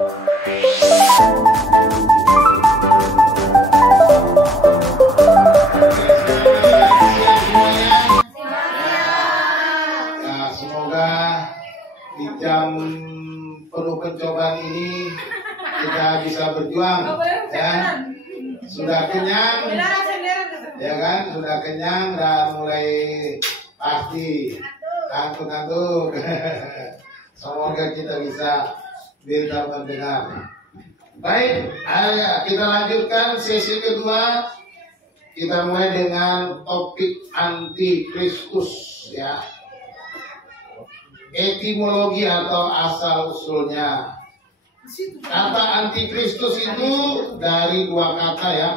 Semoga di jam penuh pencobaan ini kita bisa berjuang, ya. Sudah kenyang, ya kan? Sudah kenyang dan mulai pasti kantuk-kantuk. Semoga kita bisa mendengar. Baik, kita lanjutkan sesi kedua. Kita mulai dengan topik antikristus, ya. Etimologi atau asal usulnya. Kata antikristus itu dari dua kata, ya,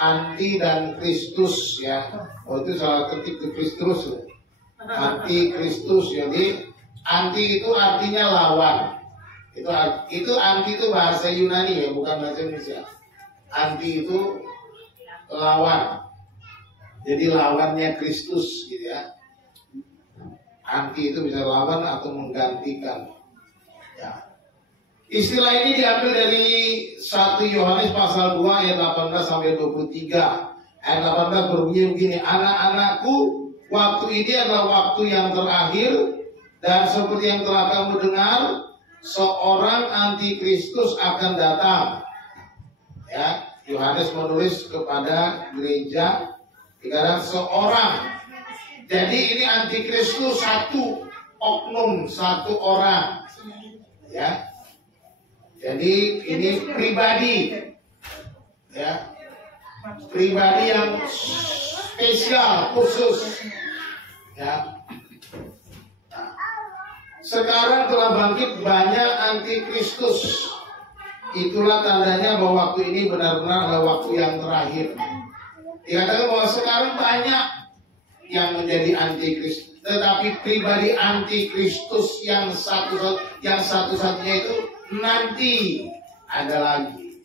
anti dan Kristus, ya. Oh, itu salah ketik ke Kristus. Antikristus, jadi anti itu artinya lawan. Itu anti itu bahasa Yunani, ya, bukan bahasa Indonesia. Anti itu lawan. Jadi lawannya Kristus, gitu, ya. Anti itu bisa lawan atau menggantikan, ya. Istilah ini diambil dari 1 Yohanes pasal 2 ayat 18 sampai 23. Ayat 18 berbunyi begini, anak-anakku, waktu ini adalah waktu yang terakhir, dan seperti yang telah kamu dengar, seorang antikristus akan datang. Ya, Yohanes menulis kepada gereja, dikatakan seorang. Jadi ini antikristus satu oknum, satu orang, ya. Jadi ini pribadi, ya, pribadi yang spesial, khusus, ya. Nah, sekarang telah bangkit banyak antikristus. Itulah tandanya bahwa waktu ini benar-benar adalah waktu yang terakhir. Dikatakan bahwa sekarang banyak yang menjadi antikristus, tetapi pribadi antikristus yang satu-satunya itu nanti ada lagi.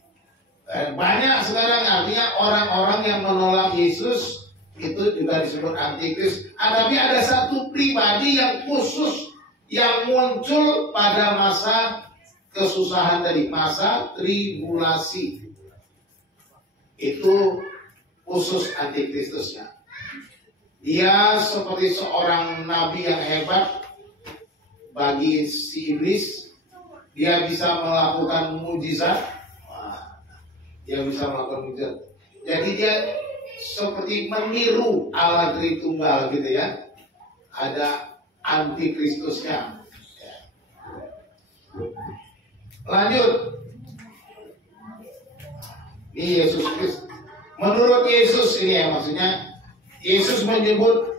Banyak sekarang, artinya orang-orang yang menolak Yesus itu juga disebut antikristus. Tapi ada satu pribadi yang khusus yang muncul pada masa kesusahan tadi, masa tribulasi. Itu khusus antikristusnya. Dia seperti seorang nabi yang hebat bagi si iblis. Dia bisa melakukan mujizat. Dia bisa melakukan mujizat. Jadi dia seperti meniru Allah Tritunggal, gitu, ya. Ada antikristusnya. Lanjut. Ini Yesus Kristus. Menurut Yesus ini, ya, maksudnya Yesus menyebut,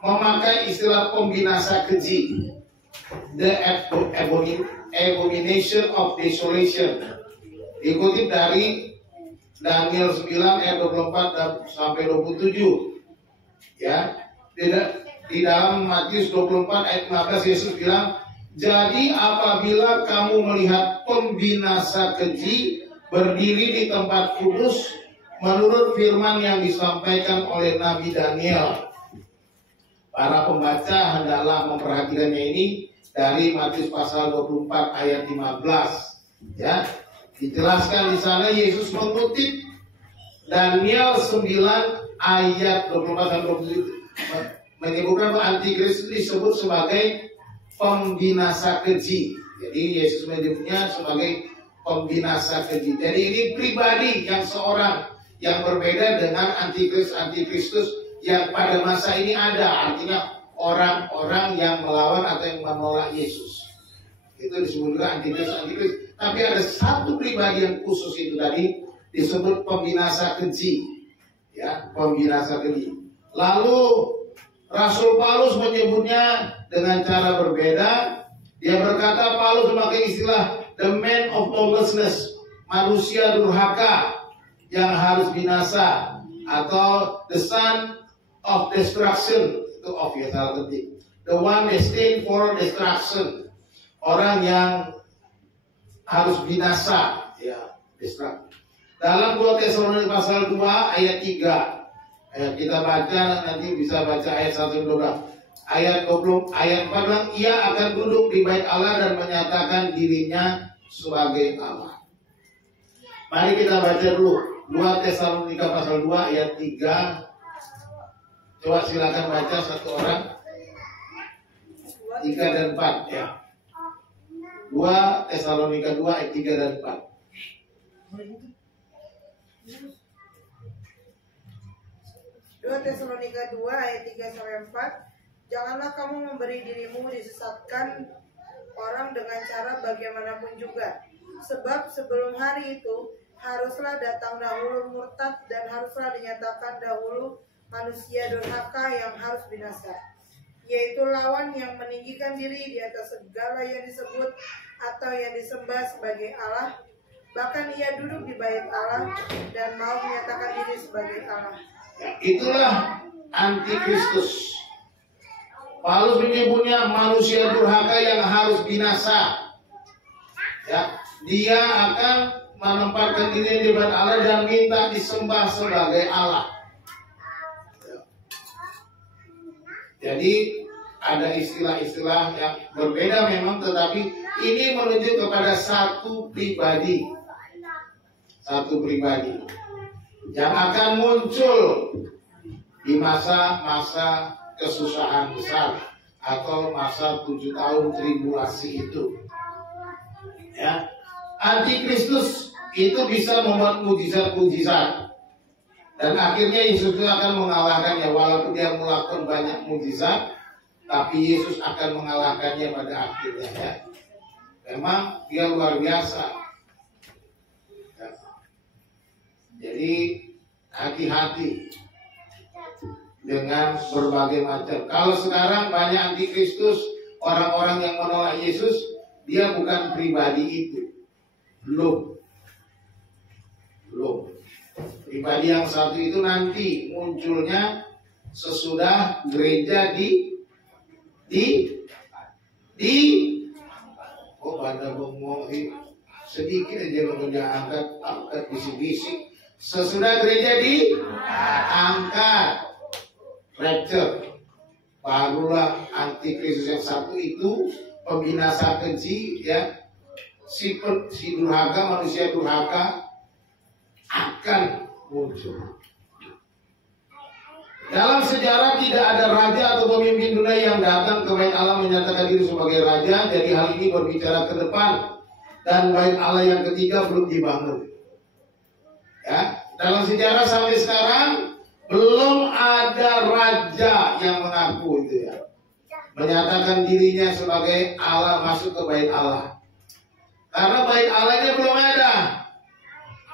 memakai istilah pembinasa keji, the abomination of desolation. Dikutip dari Daniel 9 ayat 24 sampai 27. Ya, di dalam Matius 24 ayat 15 Yesus bilang, jadi apabila kamu melihat pembinasa keji berdiri di tempat kudus, menurut firman yang disampaikan oleh Nabi Daniel, para pembaca hendaklah memperhatikannya ini dari Matius pasal 24 ayat 15. Ya, dijelaskan di sana Yesus mengutip Daniel 9 ayat 24 dan 27, menyebutkan bahwa antikristus disebut sebagai pembinasa keji. Jadi Yesus menyebutnya sebagai pembinasa keji. Jadi ini pribadi yang seorang yang berbeda dengan antikristus yang pada masa ini ada. Artinya orang-orang yang melawan atau yang menolak Yesus. Itu disebut juga antikristus. Tapi ada satu pribadi yang khusus itu tadi disebut pembinasa keji. Ya, pembinasa keji. Lalu Rasul Paulus menyebutnya dengan cara berbeda. Dia berkata, Paulus memakai istilah the man of lawlessness, manusia durhaka yang harus binasa, atau the son of destruction. Itu of, ya, salah ketik. The one destined for destruction, orang yang harus binasa, ya, destruct. Dalam 2 Tesalonika pasal 2 ayat 3. Kita baca, nanti bisa baca ayat 1 dan 12. Ayat 20, ayat 4 bilang, ia akan duduk di bait Allah dan menyatakan dirinya sebagai Allah. Mari kita baca dulu 2 Tesalonika pasal 2 ayat 3. Coba silakan baca satu orang. 3 dan 4 ya. 2 Tesalonika 2 ayat 3 dan 4. 2 Tesalonika 2 ayat 3 sampai 4. Janganlah kamu memberi dirimu disesatkan orang dengan cara bagaimanapun juga. Sebab sebelum hari itu haruslah datang dahulu murtad dan haruslah dinyatakan dahulu manusia durhaka yang harus binasa, yaitu lawan yang meninggikan diri di atas segala yang disebut atau yang disembah sebagai Allah. Bahkan ia duduk di bait Allah dan mau menyatakan diri sebagai Allah. Itulah antikristus. Paulus menyebutnya manusia durhaka yang harus binasa. Ya, dia akan menempatkan diri di depan Allah dan minta disembah sebagai Allah. Jadi ada istilah-istilah yang berbeda memang, tetapi ini menunjuk kepada satu pribadi yang akan muncul di masa-masa kesusahan besar atau masa 7 tahun tribulasi itu. Ya, antikristus itu bisa membuat mujizat-mujizat, dan akhirnya Yesus akan mengalahkannya. Walaupun dia melakukan banyak mujizat, tapi Yesus akan mengalahkannya pada akhirnya. Ya, memang dia luar biasa. Ya. Jadi hati-hati dengan berbagai macam. Kalau sekarang banyak antikristus, orang-orang yang menolak Yesus, dia bukan pribadi itu. Belum. Pribadi yang satu itu nanti munculnya sesudah gereja pada ngomong sedikit aja angkat bisik-bisik. Sesudah gereja diangkat, rapture, barulah antikristus yang satu itu pembinasa keji, ya, si durhaka, manusia durhaka akan muncul. Dalam sejarah tidak ada raja atau pemimpin dunia yang datang ke bait Allah menyatakan diri sebagai raja. Jadi hal ini berbicara ke depan, dan bait Allah yang ketiga belum dibangun. Ya, dalam sejarah sampai sekarang belum ada raja yang mengaku itu, ya, menyatakan dirinya sebagai Allah, masuk ke bait Allah. Karena bait Allahnya belum ada.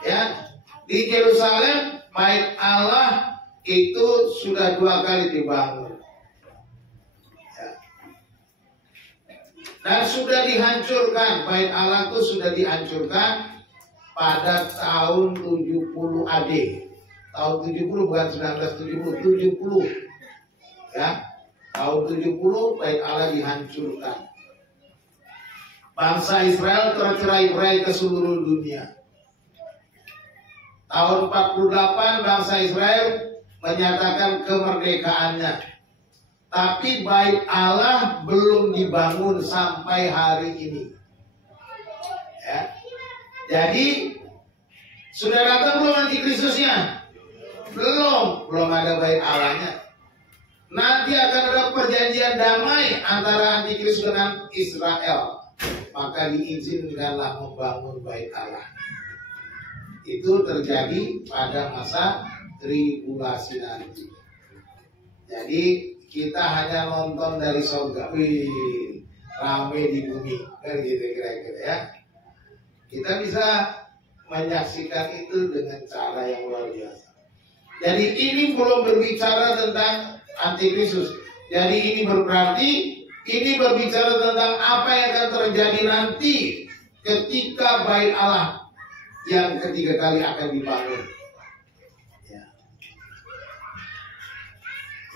Ya, di Yerusalem bait Allah itu sudah 2 kali dibangun, ya, dan sudah dihancurkan. Bait Allah itu sudah dihancurkan pada tahun 70 AD. Tahun 70, bukan 1970, 70. Ya, tahun 70 bait Allah dihancurkan. Bangsa Israel tercerai-berai ke seluruh dunia. Tahun 48 bangsa Israel menyatakan kemerdekaannya. Tapi bait Allah belum dibangun sampai hari ini. Ya. Jadi sudah datang belum antikristusnya? Belum ada bait Allahnya. Nanti akan ada perjanjian damai antara antikristus dengan Israel. Maka diizinkanlah membangun bait Allah. Itu terjadi pada masa tribulasi nanti. Jadi kita hanya nonton dari surga, wih, rame di bumi, kan gitu kira-kira, ya. Kita bisa menyaksikan itu dengan cara yang luar biasa. Jadi ini belum berbicara tentang antikristus. Jadi ini berarti ini berbicara tentang apa yang akan terjadi nanti ketika bait Allah yang ketiga kali akan dibangun. Ya.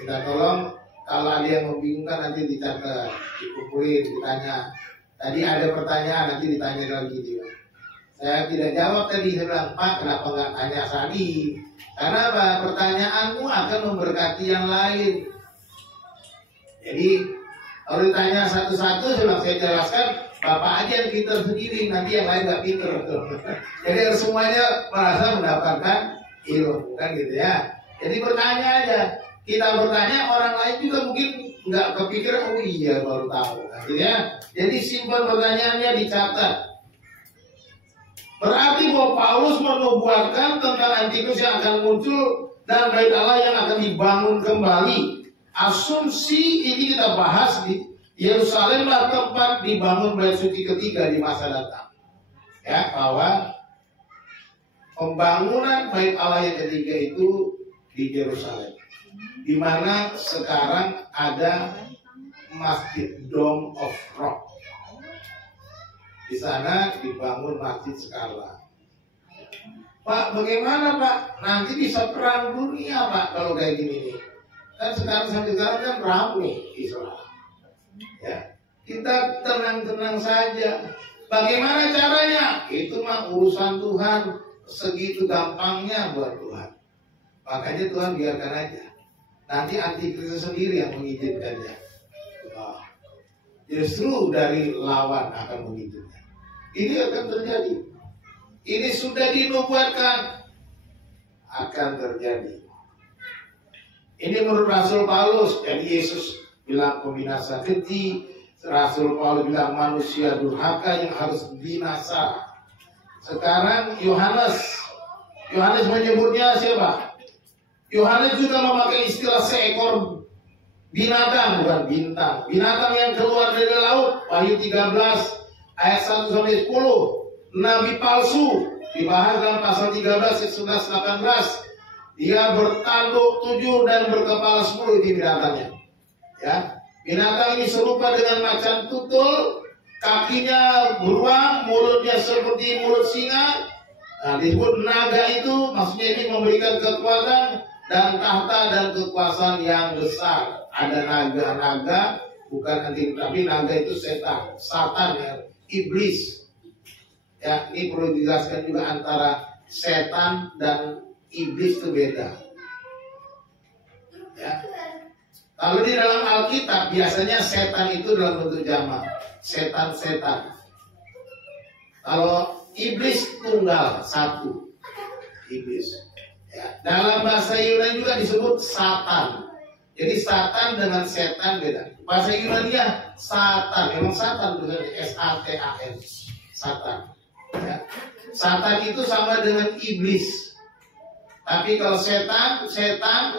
Kita tolong, kalau ada yang membingungkan nanti dicatat, dikumpulin, ditanya. Tadi ada pertanyaan, nanti ditanya lagi dia. Saya tidak jawab tadi, saya bilang, Pak, kenapa nggak tanya tadi? Karena apa? Pertanyaanmu akan memberkati yang lain. Jadi kalau ditanya satu-satu, saya jelaskan Bapak aja yang pinter sendiri, nanti yang lain nggak pinter. Jadi harus semuanya merasa mendapatkan ilmu, kan gitu ya. Jadi bertanya aja. Kita bertanya, orang lain juga mungkin nggak kepikiran, oh iya baru tahu, kan gitu ya. Jadi simpan pertanyaannya, dicatat. Berarti bahwa Paulus menubuatkan tentang Antikristus yang akan muncul dan bait Allah yang akan dibangun kembali. Asumsi ini kita bahas di Yerusalemlah tempat dibangun bait suci ketiga di masa datang. Ya, bahwa pembangunan bait Allah yang ketiga itu di Yerusalem, di mana sekarang ada Masjid Dome of Rock. Di sana dibangun masjid sekarang. Pak, bagaimana Pak? Nanti bisa perang dunia Pak kalau kayak gini nih. Kan sampai sekarang kan ramai Israel. Ya, kita tenang-tenang saja. Bagaimana caranya? Itu mah urusan Tuhan. Segitu gampangnya buat Tuhan. Makanya Tuhan biarkan aja. Nanti antikristus sendiri yang mengizinkannya. Justru dari lawan akan mengizinkan. Ini akan terjadi. Ini sudah dinubuatkan akan terjadi. Ini menurut Rasul Paulus. Jadi Yesus bilang pembinasa keji, Rasul Paulus bilang manusia durhaka yang harus binasa. Sekarang Yohanes menyebutnya siapa? Yohanes juga memakai istilah seekor binatang, bukan bintang. Binatang yang keluar dari laut. Wahyu 13 ayat 1 sampai 10. Nabi palsu dibahas dalam pasal 13 ayat 11-18. Dia bertanduk 7 dan berkepala 10, itu binatangnya. Ya, binatang ini serupa dengan macan tutul, kakinya beruang, mulutnya seperti mulut singa. Nah, disebut naga itu, maksudnya ini memberikan kekuatan dan tahta dan kekuasaan yang besar. Ada naga-naga, bukan anti, tapi naga itu setan, satan ya, iblis. Ya, ini perlu dijelaskan juga antara setan dan iblis itu beda. Ya. Kalau di dalam Alkitab biasanya setan itu dalam bentuk jamak, setan-setan. Kalau iblis tunggal, satu, iblis. Ya. Dalam bahasa Yunani juga disebut Satan. Jadi Satan dengan setan beda. Bahasa Yunani Satan, memang Satan dengan S-A-T-A-N, Satan. Ya. Satan itu sama dengan iblis. Tapi kalau setan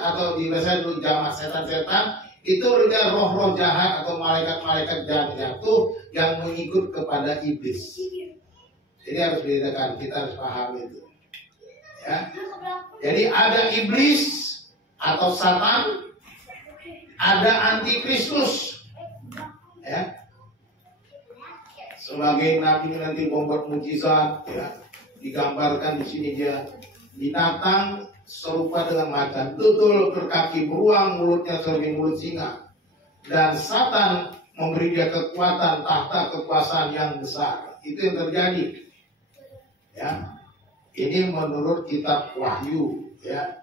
atau di bahasa jamak setan itu berarti roh-roh jahat atau malaikat-malaikat jahat jatuh yang mengikut kepada iblis. Jadi harus dibedakan, kita harus paham itu. Ya. Jadi ada iblis atau Satan, ada antikristus. Ya. Sebagai nabi nanti membuat mujizat, ya. Digambarkan di sini dia binatang serupa dengan macan tutul, berkaki beruang, mulutnya seperti mulut singa. Dan Satan memberi dia kekuatan, tahta, kekuasaan yang besar. Itu yang terjadi. Ya, ini menurut kitab Wahyu. Ya,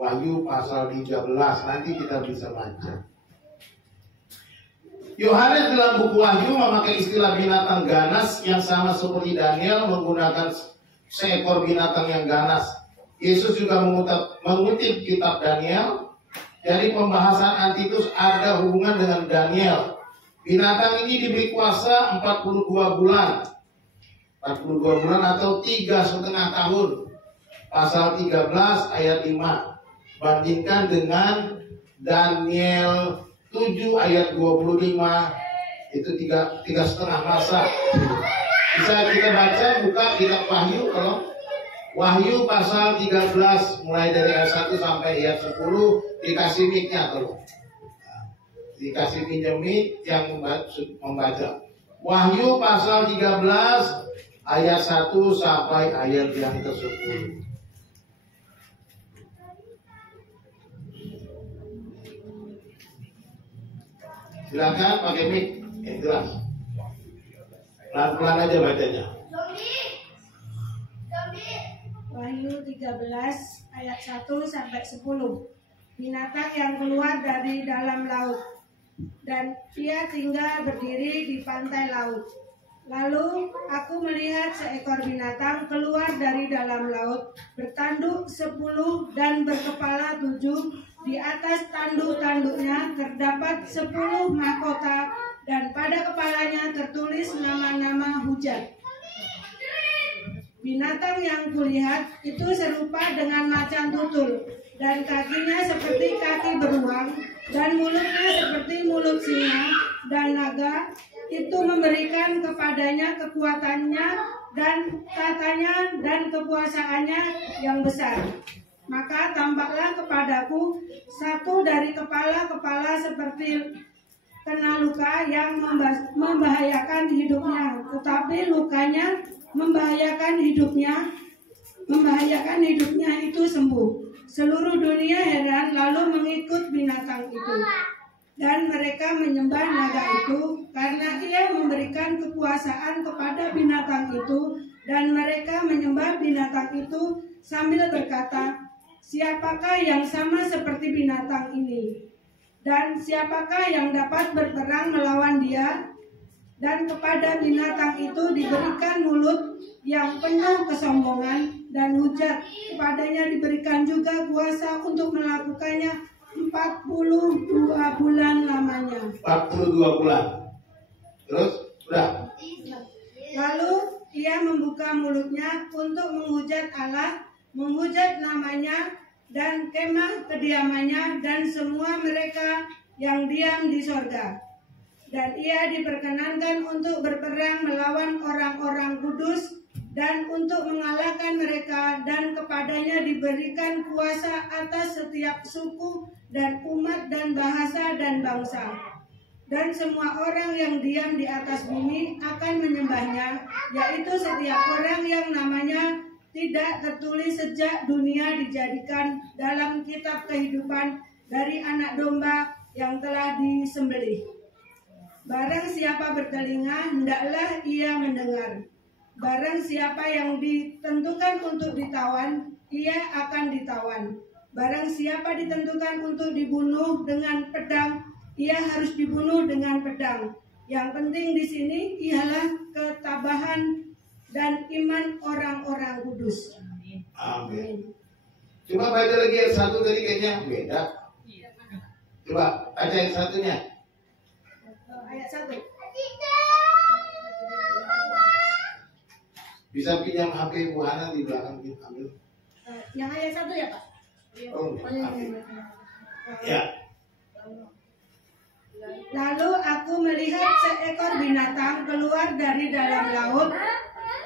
Wahyu pasal 13. Nanti kita bisa baca. Yohanes dalam buku Wahyu memakai istilah binatang ganas yang sama seperti Daniel menggunakan seekor binatang yang ganas. Yesus juga mengutip kitab Daniel. Jadi pembahasan Antikristus ada hubungan dengan Daniel. Binatang ini diberi kuasa 42 bulan. 42 bulan atau 3,5 tahun. Pasal 13 ayat 5. Bandingkan dengan Daniel 7 ayat 25. Itu 3,5 masa. Bisa kita baca, buka kitab Wahyu. Kalau Wahyu pasal 13 mulai dari ayat 1 sampai ayat 10, dikasih mic-nya tolong. Dikasih pinjam mic yang membaca. Wahyu pasal 13 ayat 1 sampai ayat yang ke-10. Silakan pakai mic yang jelas. Pelan-pelan aja bacanya. Wahyu 13 ayat 1 sampai 10. Binatang yang keluar dari dalam laut, dan ia tinggal berdiri di pantai laut. Lalu aku melihat seekor binatang keluar dari dalam laut, bertanduk 10 dan berkepala 7. Di atas tanduk-tanduknya terdapat 10 mahkota, dan pada kepalanya tertulis nama-nama hujat. Binatang yang kulihat itu serupa dengan macan tutul, dan kakinya seperti kaki beruang, dan mulutnya seperti mulut singa, dan naga itu memberikan kepadanya kekuatannya dan tatanya dan kekuasaannya yang besar. Maka tampaklah kepadaku satu dari kepala-kepala seperti kena luka yang membahayakan hidupnya, tetapi lukanya membahayakan hidupnya itu sembuh. Seluruh dunia heran lalu mengikut binatang itu. Dan mereka menyembah naga itu karena ia memberikan kekuasaan kepada binatang itu, dan mereka menyembah binatang itu sambil berkata, siapakah yang sama seperti binatang ini? Dan siapakah yang dapat berperang melawan dia? Dan kepada binatang itu diberikan mulut yang penuh kesombongan, dan hujat kepadanya diberikan juga kuasa untuk melakukannya 42 bulan lamanya. 42 bulan. Terus udah. Lalu ia membuka mulutnya untuk menghujat Allah, menghujat namanya dan kemah kediamannya dan semua mereka yang diam di sorga. Dan ia diperkenankan untuk berperang melawan orang-orang kudus dan untuk mengalahkan mereka, dan kepadanya diberikan kuasa atas setiap suku dan umat dan bahasa dan bangsa. Dan semua orang yang diam di atas bumi akan menyembahnya, yaitu setiap orang yang namanya tidak tertulis sejak dunia dijadikan dalam kitab kehidupan dari anak domba yang telah disembelih. Barang siapa bertelinga, hendaklah ia mendengar. Barang siapa yang ditentukan untuk ditawan, ia akan ditawan. Barang siapa ditentukan untuk dibunuh dengan pedang, ia harus dibunuh dengan pedang. Yang penting di sini ialah ketabahan dan iman orang-orang kudus. Amin. Coba baca lagi yang satu tadi, kayaknya beda. Coba baca yang satunya. Ayat 1. Bisa pinjam HP Bu Hana di belakang kita ambil. Yang ayat 1 ya Pak? Oh, ya. Lalu aku melihat seekor binatang keluar dari dalam laut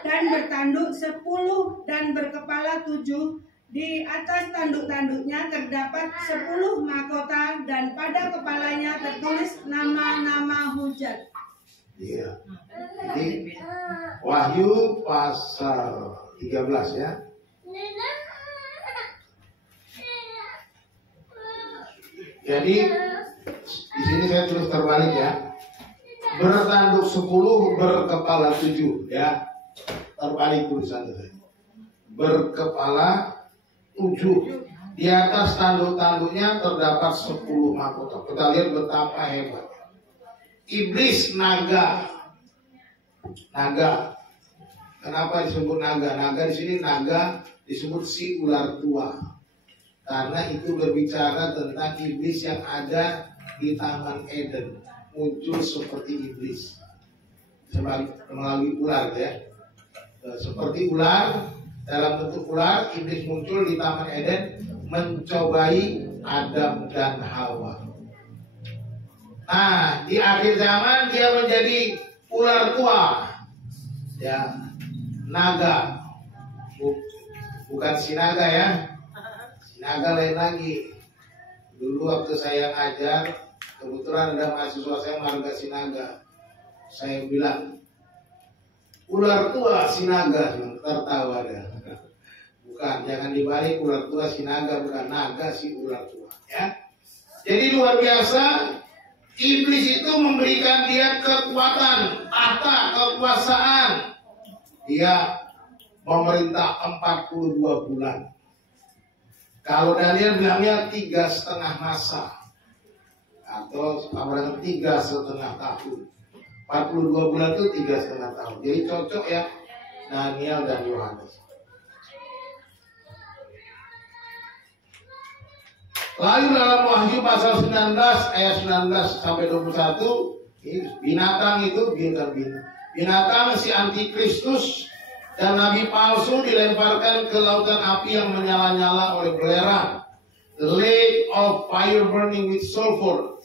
dan bertanduk 10 dan berkepala 7. Di atas tanduk-tanduknya terdapat 10 mahkota, dan pada kepalanya tertulis nama-nama hujat. Iya. Ini Wahyu pasal 13 ya. Jadi di sini saya tulis terbalik ya. Bertanduk 10, berkepala 7 ya. Terbalik tulisannya saya. Berkepala 7. Di atas tanduk-tanduknya terdapat 10 mahkota. Kita lihat betapa hebat. Iblis naga. Naga. Kenapa disebut naga? Naga di sini naga disebut si ular tua. Karena itu berbicara tentang iblis yang ada di Taman Eden. Muncul seperti iblis. Melalui ular ya. Seperti ular, dalam bentuk ular, iblis muncul di Taman Eden mencobai Adam dan Hawa. Nah, di akhir zaman dia menjadi ular tua, ya, naga, bukan si naga ya, si naga lain lagi. Dulu waktu saya ngajar, kebetulan ada mahasiswa saya marga si naga, saya bilang, ular tua si naga, tertawa dia. Bukan, jangan dibalik, ular tua si naga, bukan naga si ular tua, ya. Jadi luar biasa. Iblis itu memberikan dia kekuatan, tahta, kekuasaan. Dia memerintah 42 bulan. Kalau Daniel bilangnya 3,5 masa. Atau 3,5 tahun. 42 bulan itu 3,5 tahun. Jadi cocok ya Daniel dan Yohanes. Lalu dalam Wahyu pasal 19 ayat 19 sampai 21, binatang itu binatang si antikristus dan nabi palsu dilemparkan ke lautan api yang menyala-nyala oleh belerang, the lake of fire burning with sulfur.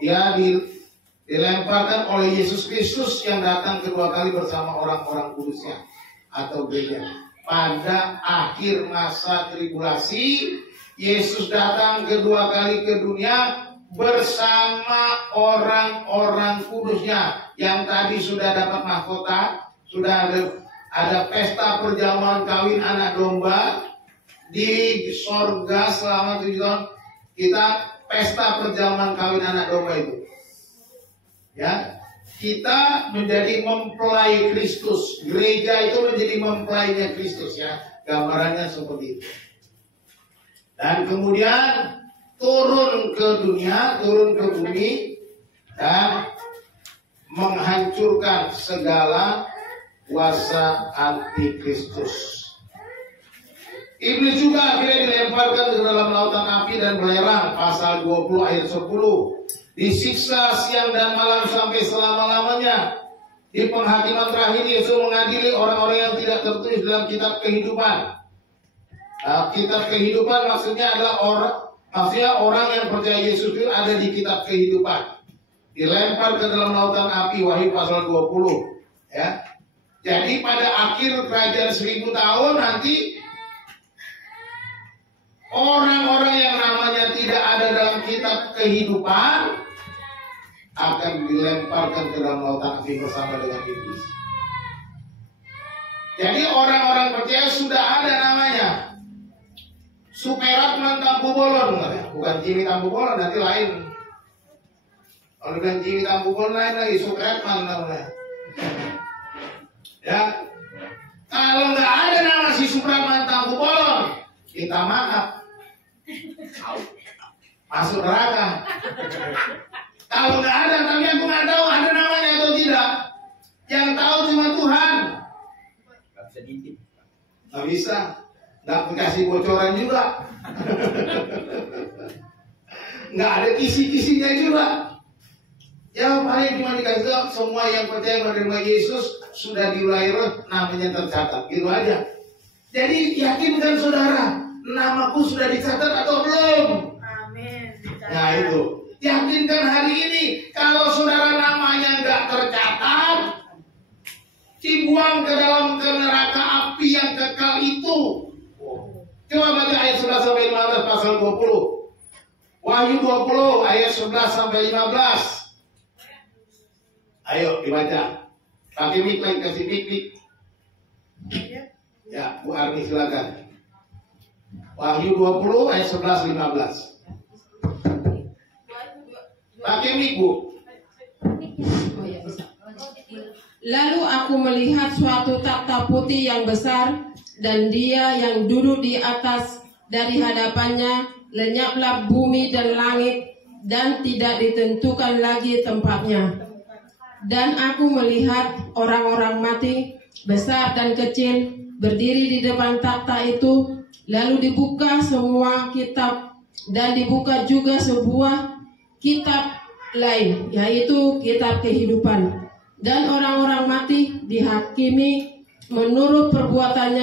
Dia dilemparkan oleh Yesus Kristus yang datang kedua kali bersama orang-orang kudusnya atau gereja. Pada akhir masa tribulasi, Yesus datang kedua kali ke dunia bersama orang-orang kudusnya yang tadi sudah dapat mahkota, sudah ada pesta perjamuan kawin anak domba di sorga selama 7 tahun. Kita pesta perjamuan kawin anak domba itu. Ya, kita menjadi mempelai Kristus. Gereja itu menjadi mempelainya Kristus ya. Gambarannya seperti itu. Dan kemudian turun ke dunia, turun ke bumi dan menghancurkan segala kuasa antikristus. Iblis juga akhirnya dilemparkan ke dalam lautan api dan belerang, pasal 20 ayat 10. Disiksa siang dan malam sampai selama-lamanya. Di penghakiman terakhir Yesus mengadili orang-orang yang tidak tertulis dalam kitab kehidupan. Kitab kehidupan maksudnya adalah orang yang percaya Yesus itu ada di kitab kehidupan. Dilempar ke dalam lautan api, Wahyu pasal 20. Ya. Jadi pada akhir kerajaan 1000 tahun nanti orang-orang yang namanya tidak ada dalam kitab kehidupan akan dilemparkan ke dalam lautan api bersama dengan iblis. Jadi orang-orang percaya sudah ada namanya. Superatman Tampu Bolon, bukan Jimmy Tampu Bolon, nanti lain. Kalau bukan Jimmy Tampu Bolon lain lagi, Superatman namanya. Ya, kalau nggak ada nama si Superatman Tampu Bolon, kita maaf, masuk neraka. Kalau nggak ada, tapi aku nggak tahu ada namanya atau tidak. Yang tahu cuma Tuhan. Nggak bisa diintip. Nggak bisa. Nggak dikasih bocoran juga. Nggak ada kisi-kisinya juga. Ya paling cuma dikasih tahu semua yang percaya menerima Yesus sudah dilahirkan namanya tercatat. Gitu aja. Jadi yakinkan saudara, namaku sudah dicatat atau belum? Amin. Nah itu. Yakinkan hari ini kalau saudara namanya nggak tercatat, dibuang ke dalam neraka api yang kekal itu. Coba baca ayat 11 sampai 15 pasal 20. Wahyu 20 ayat 11 sampai 15. Ayo dibaca. Pakai mic, kasih mic. Ya, Bu Arni silakan. Wahyu 20 ayat 11 15. Pakai mic, Bu. Lalu aku melihat suatu takhta putih yang besar, dan Dia yang duduk di atas, dari hadapannya lenyaplah bumi dan langit, dan tidak ditentukan lagi tempatnya. Dan aku melihat orang-orang mati, besar dan kecil, berdiri di depan takhta itu. Lalu dibuka semua kitab, dan dibuka juga sebuah kitab lain, yaitu kitab kehidupan. Dan orang-orang mati dihakimi menurut perbuatan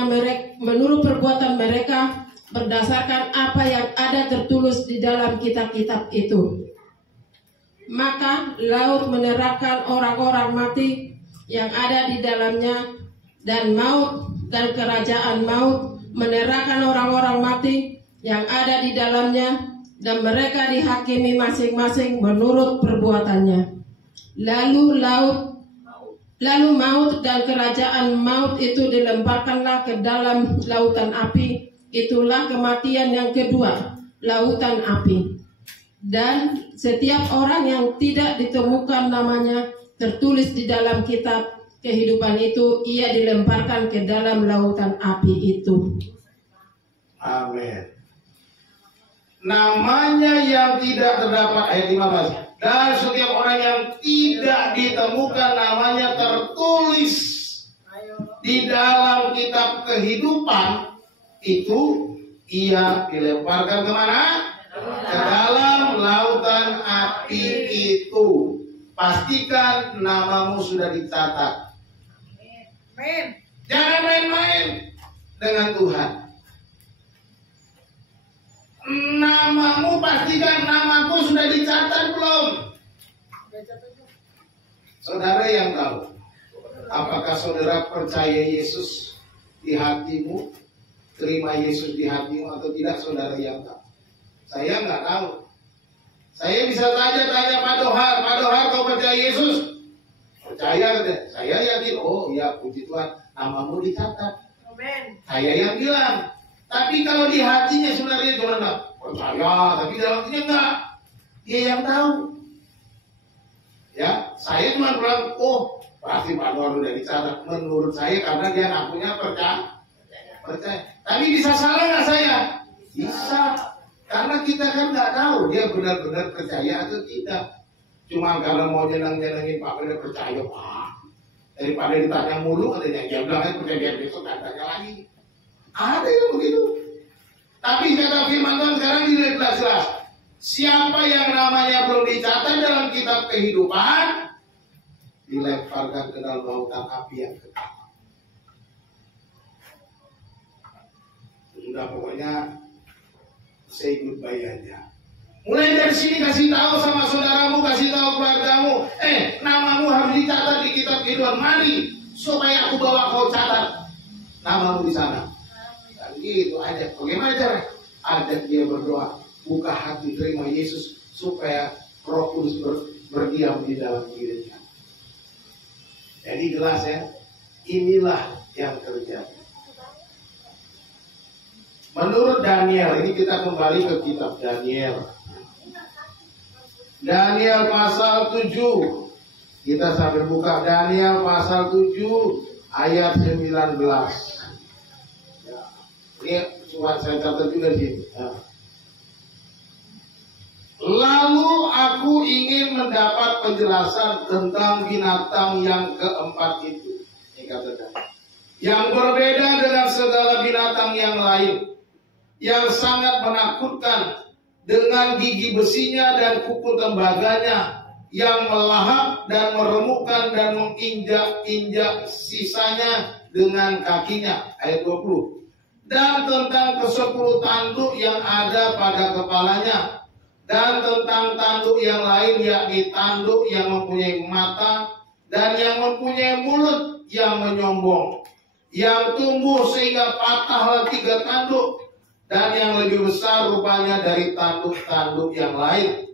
mereka berdasarkan apa yang ada tertulis di dalam kitab-kitab itu. Maka laut menerangkan orang-orang mati yang ada di dalamnya, dan maut dan kerajaan maut menerangkan orang-orang mati yang ada di dalamnya, dan mereka dihakimi masing-masing menurut perbuatannya. Lalu maut dan kerajaan maut itu dilemparkanlah ke dalam lautan api. Itulah kematian yang kedua, lautan api. Dan setiap orang yang tidak ditemukan namanya tertulis di dalam kitab kehidupan itu, ia dilemparkan ke dalam lautan api itu. Amin. Namanya yang tidak terdapat, ayat 15, Dan setiap orang yang tidak ditemukan namanya tertulis di dalam kitab kehidupan, itu ia dilemparkan kemana? Ke dalam lautan api itu. Pastikan namamu sudah dicatat. Jangan main-main dengan Tuhan. Namamu, pastikan namaku sudah dicatat belum? Saudara yang tahu, apakah saudara percaya Yesus di hatimu, terima Yesus di hatimu atau tidak, saudara yang tahu. Saya nggak tahu. Saya bisa tanya Pak Dohar kau percaya Yesus? Percaya, saya yakin. Oh iya, puji Tuhan, namamu dicatat. Amen. Saya yang bilang. Tapi kalau di hatinya sebenarnya cuma enggak percaya, tapi dalam hatinya enggak. Dia yang tahu. Ya, saya cuma bilang, oh pasti Pak Dohar udah dicatat. Menurut saya karena dia ngakunya percaya. Tapi bisa salah nggak saya? Bisa. Karena kita kan nggak tahu dia benar-benar percaya atau tidak. Cuma karena mau nyenang-nyenangin Pak Dohar percaya, Pak. Daripada ditanya mulu, katanya dia bilang percaya besok tanya lagi. Ada yang begitu. Tapi kata firman Tuhan sekarang jelas. Siapa yang namanya belum dicatat dalam kitab kehidupan, dilemparkan ke dalam lautan api yang kekal. Sudah pokoknya say goodbye aja. Mulai dari sini kasih tahu sama saudaramu, kasih tahu keluargamu, namamu harus dicatat di kitab kehidupan. Mari supaya aku bawa kau catat namamu di sana. Dan gitu aja. Bagaimana cara? Ajak dia berdoa, buka hati, terima Yesus supaya Roh Kudus berdiam di dalam dirinya. Jadi jelas ya, inilah yang terjadi. Menurut Daniel, ini kita kembali ke kitab Daniel. Daniel pasal 7. Kita sambil buka Daniel pasal 7 ayat 19. Ya, ini cuma saya catat juga di sini. Ya. Lalu aku ingin mendapat penjelasan tentang binatang yang keempat itu. Ini kata Daniel. Yang berbeda dengan segala binatang yang lain, yang sangat menakutkan, dengan gigi besinya dan kuku tembaganya, yang melahap dan meremukkan dan menginjak-injak sisanya dengan kakinya. Ayat 20. Dan tentang ke-10 tanduk yang ada pada kepalanya, dan tentang tanduk yang lain, yakni tanduk yang mempunyai mata dan yang mempunyai mulut yang menyombong, yang tumbuh sehingga patahlah 3 tanduk, dan yang lebih besar rupanya dari tanduk-tanduk yang lain.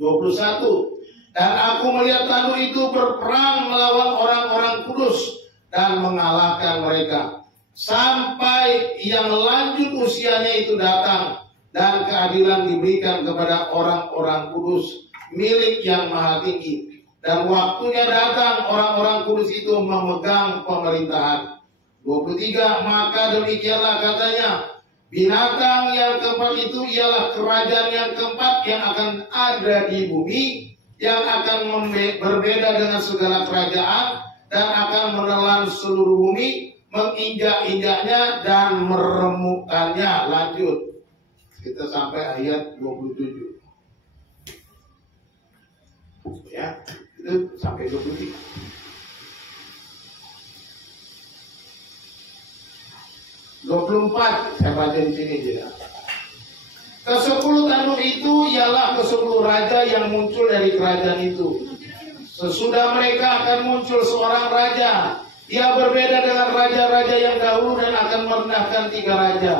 21. Dan aku melihat tanduk itu berperang melawan orang-orang kudus dan mengalahkan mereka, sampai yang lanjut usianya itu datang, dan keadilan diberikan kepada orang-orang kudus milik yang maha tinggi. Dan waktunya datang, orang-orang kudus itu memegang pemerintahan. 23. Maka demikianlah katanya, binatang yang keempat itu ialah kerajaan yang keempat yang akan ada di bumi, yang akan berbeda dengan segala kerajaan, dan akan menelan seluruh bumi, menginjak-injaknya dan meremukkannya. Lanjut, kita sampai ayat 27. Ya, itu sampai 23. 24, saya baca di sini juga. Ke-10 tanduk itu ialah ke-10 raja yang muncul dari kerajaan itu. Sesudah mereka akan muncul seorang raja. Ia berbeda dengan raja-raja yang dahulu dan akan merendahkan 3 raja.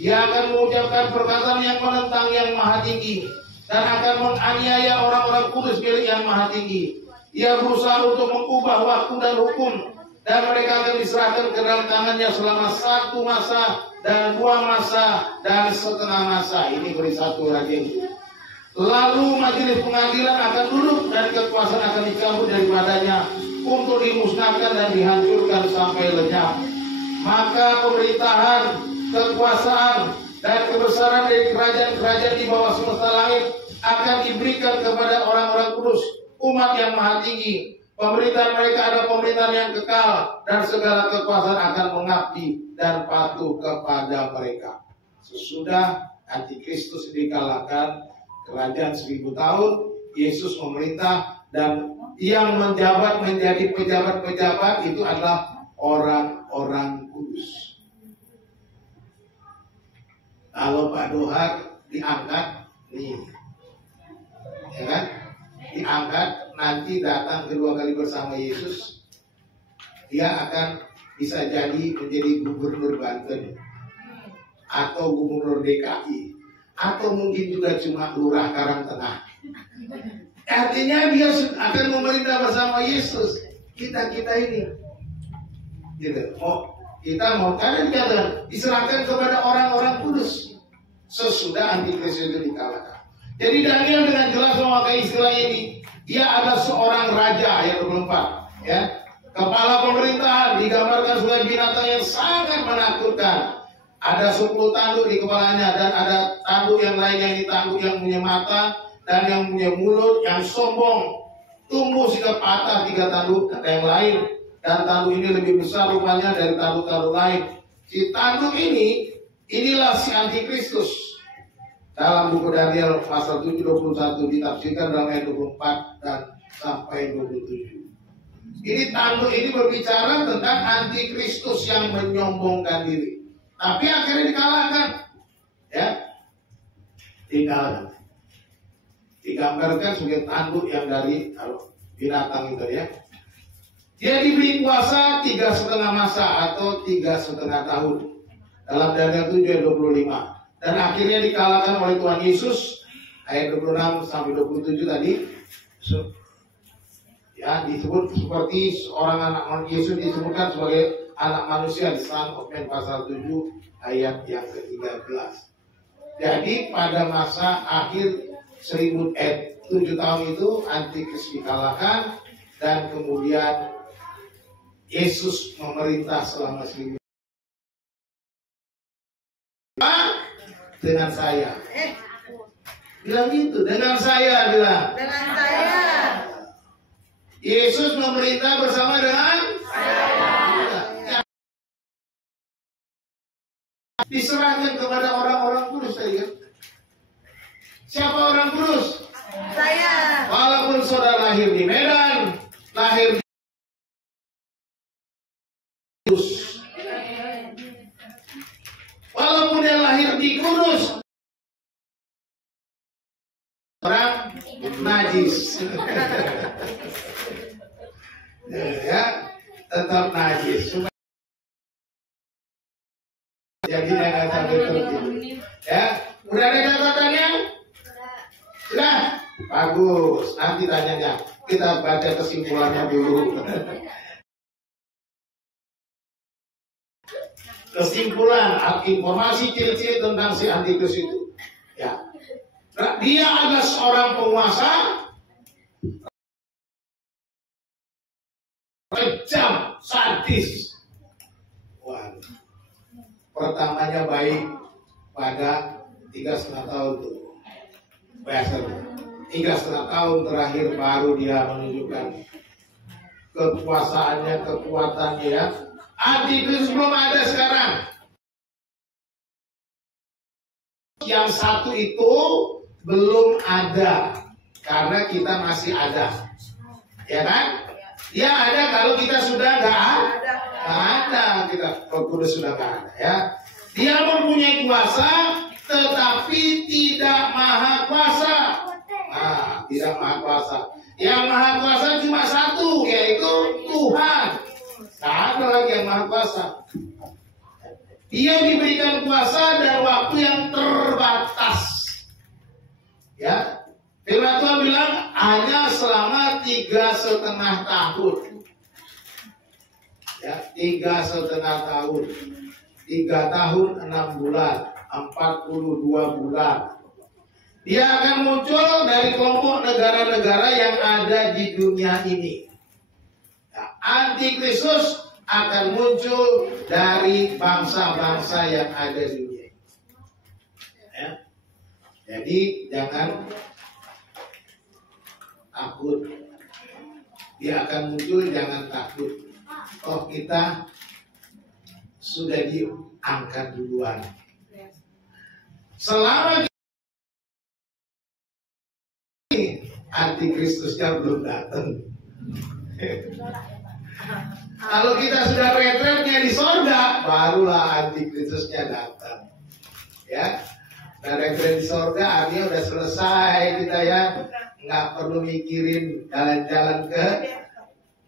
Ia akan mengucapkan perkataan yang menentang yang maha tinggi, dan akan menganiaya orang-orang kudus milik yang maha tinggi. Ia berusaha untuk mengubah waktu dan hukum, dan mereka akan diserahkan ke dalam tangannya selama 1 masa dan 2 masa dan setengah masa. Ini beri 1 lagi. Lalu majelis pengadilan akan duduk dan kekuasaan akan dicabut daripadanya untuk dimusnahkan dan dihancurkan sampai lenyap. Maka pemerintahan, kekuasaan dan kebesaran dari kerajaan-kerajaan di bawah semesta langit akan diberikan kepada orang-orang kudus, umat yang maha tinggi. Pemerintahan mereka adalah pemerintahan yang kekal, dan segala kekuasaan akan mengabdi dan patuh kepada mereka. Sesudah Antikristus dikalahkan, kerajaan 1000 tahun, Yesus memerintah, dan yang menjabat menjadi pejabat-pejabat itu adalah orang-orang kudus. Kalau Pak Dohar diangkat, nih, ya kan? Diangkat, nanti datang kedua kali bersama Yesus, dia akan bisa jadi menjadi gubernur Banten, atau gubernur DKI, atau mungkin juga cuma lurah Karangtengah. Artinya dia akan memerintah bersama Yesus. Kita ini, gitu. Kita mau karena dikatakan diserahkan kepada orang-orang kudus sesudah Antikristus itu dikalahkan. Jadi Daniel dengan jelas memakai istilah ini. Dia adalah seorang raja, ayat 24, ya. Kepala pemerintahan digambarkan sebagai binatang yang sangat menakutkan. Ada 10 tanduk di kepalanya, dan ada tanduk yang lain yang ditanduk yang punya mata dan yang punya mulut yang sombong. Tumbuh sehingga patah 3 tanduk yang lain, dan tanduk ini lebih besar rupanya dari tanduk-tanduk lain. Si tanduk inilah si Antikristus. Dalam buku Daniel pasal 7:21 ditafsirkan dalam ayat 24 dan sampai 27. Ini tanduk ini berbicara tentang Antikristus yang menyombongkan diri. Tapi akhirnya dikalahkan, ya, dikalahkan. Digambarkan sebagai tanduk yang dari binatang itu, ya. Dia diberi kuasa 3,5 masa atau 3,5 tahun dalam Daniel 7:25, dan akhirnya dikalahkan oleh Tuhan Yesus, ayat 26 sampai 27 tadi. Ya, disebut seperti seorang anak Yesus disebutkan sebagai anak manusia di Son of Man pasal 7 ayat yang ke-13. Jadi pada masa akhir 7 tahun itu Antikristus dikalahkan, dan kemudian Yesus memerintah selama 1000 dengan saya. Bilang gitu, dengan saya bilang. Dengan saya. Yesus memerintah bersama dengan saya. Diserahkan kepada orang-orang kudus tadi kan. Siapa orang kudus? Saya. Walaupun saudara lahir di Medan, lahir di Kudus, walaupun dia lahir di Kudus, orang najis. Ya, tetap najis. Jadi jangan sampai tertidur. Ya, udah ada catatannya? Sudah? Bagus. Nanti tanyanya. Kita baca kesimpulannya dulu. Kesimpulan, informasi ciri-ciri tentang si Antikristus itu. Ya, dia adalah seorang penguasa, kejam, sadis. Wah. Pertamanya baik pada 3,5 tahun tuh. Biasanya 3,5 tahun terakhir baru dia menunjukkan kekuasaannya, kekuatannya, ya. Antikristus belum ada sekarang. Yang satu itu belum ada karena kita masih ada, ya kan? Ya ada kalau kita sudah nggak ada, kita Kudus sudah nggak ada, ya. Dia mempunyai kuasa, tetapi tidak maha kuasa. Nah, tidak maha kuasa. Yang maha kuasa cuma satu, yaitu Tuhan. Tak ada lagi yang maha kuasa. Dia diberikan kuasa dan waktu yang terbatas. Ya, Firman Tuhan bilang hanya selama 3,5 tahun. Ya, 3,5 tahun. 3 tahun 6 bulan, 42 bulan. Dia akan muncul dari kelompok negara-negara yang ada di dunia ini. Nah, Antikristus akan muncul dari bangsa-bangsa yang ada di dunia. Ya. Jadi jangan takut. Dia akan muncul, jangan takut. Oh, kita sudah diangkat duluan. Selama antikristusnya belum datang. Kalau kita sudah retretnya di sorga, barulah antikristusnya datang. Ya, dan retret di sorga artinya udah selesai kita ya, nggak perlu mikirin jalan-jalan ke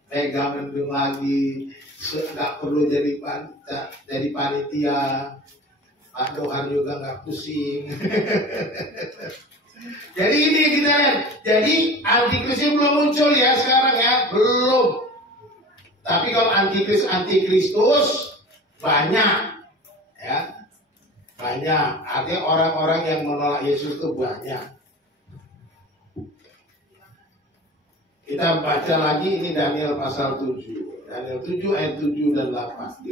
Megamendung lagi, nggak perlu jadi panitia. Pak Dohan juga nggak pusing. Jadi ini kita lihat. Jadi antikrisnya belum muncul ya sekarang ya, belum. Tapi kalau antikristus banyak, ya banyak. Artinya orang-orang yang menolak Yesus itu banyak. Kita baca lagi ini Daniel pasal 7. Daniel 7 ayat 7 dan 8.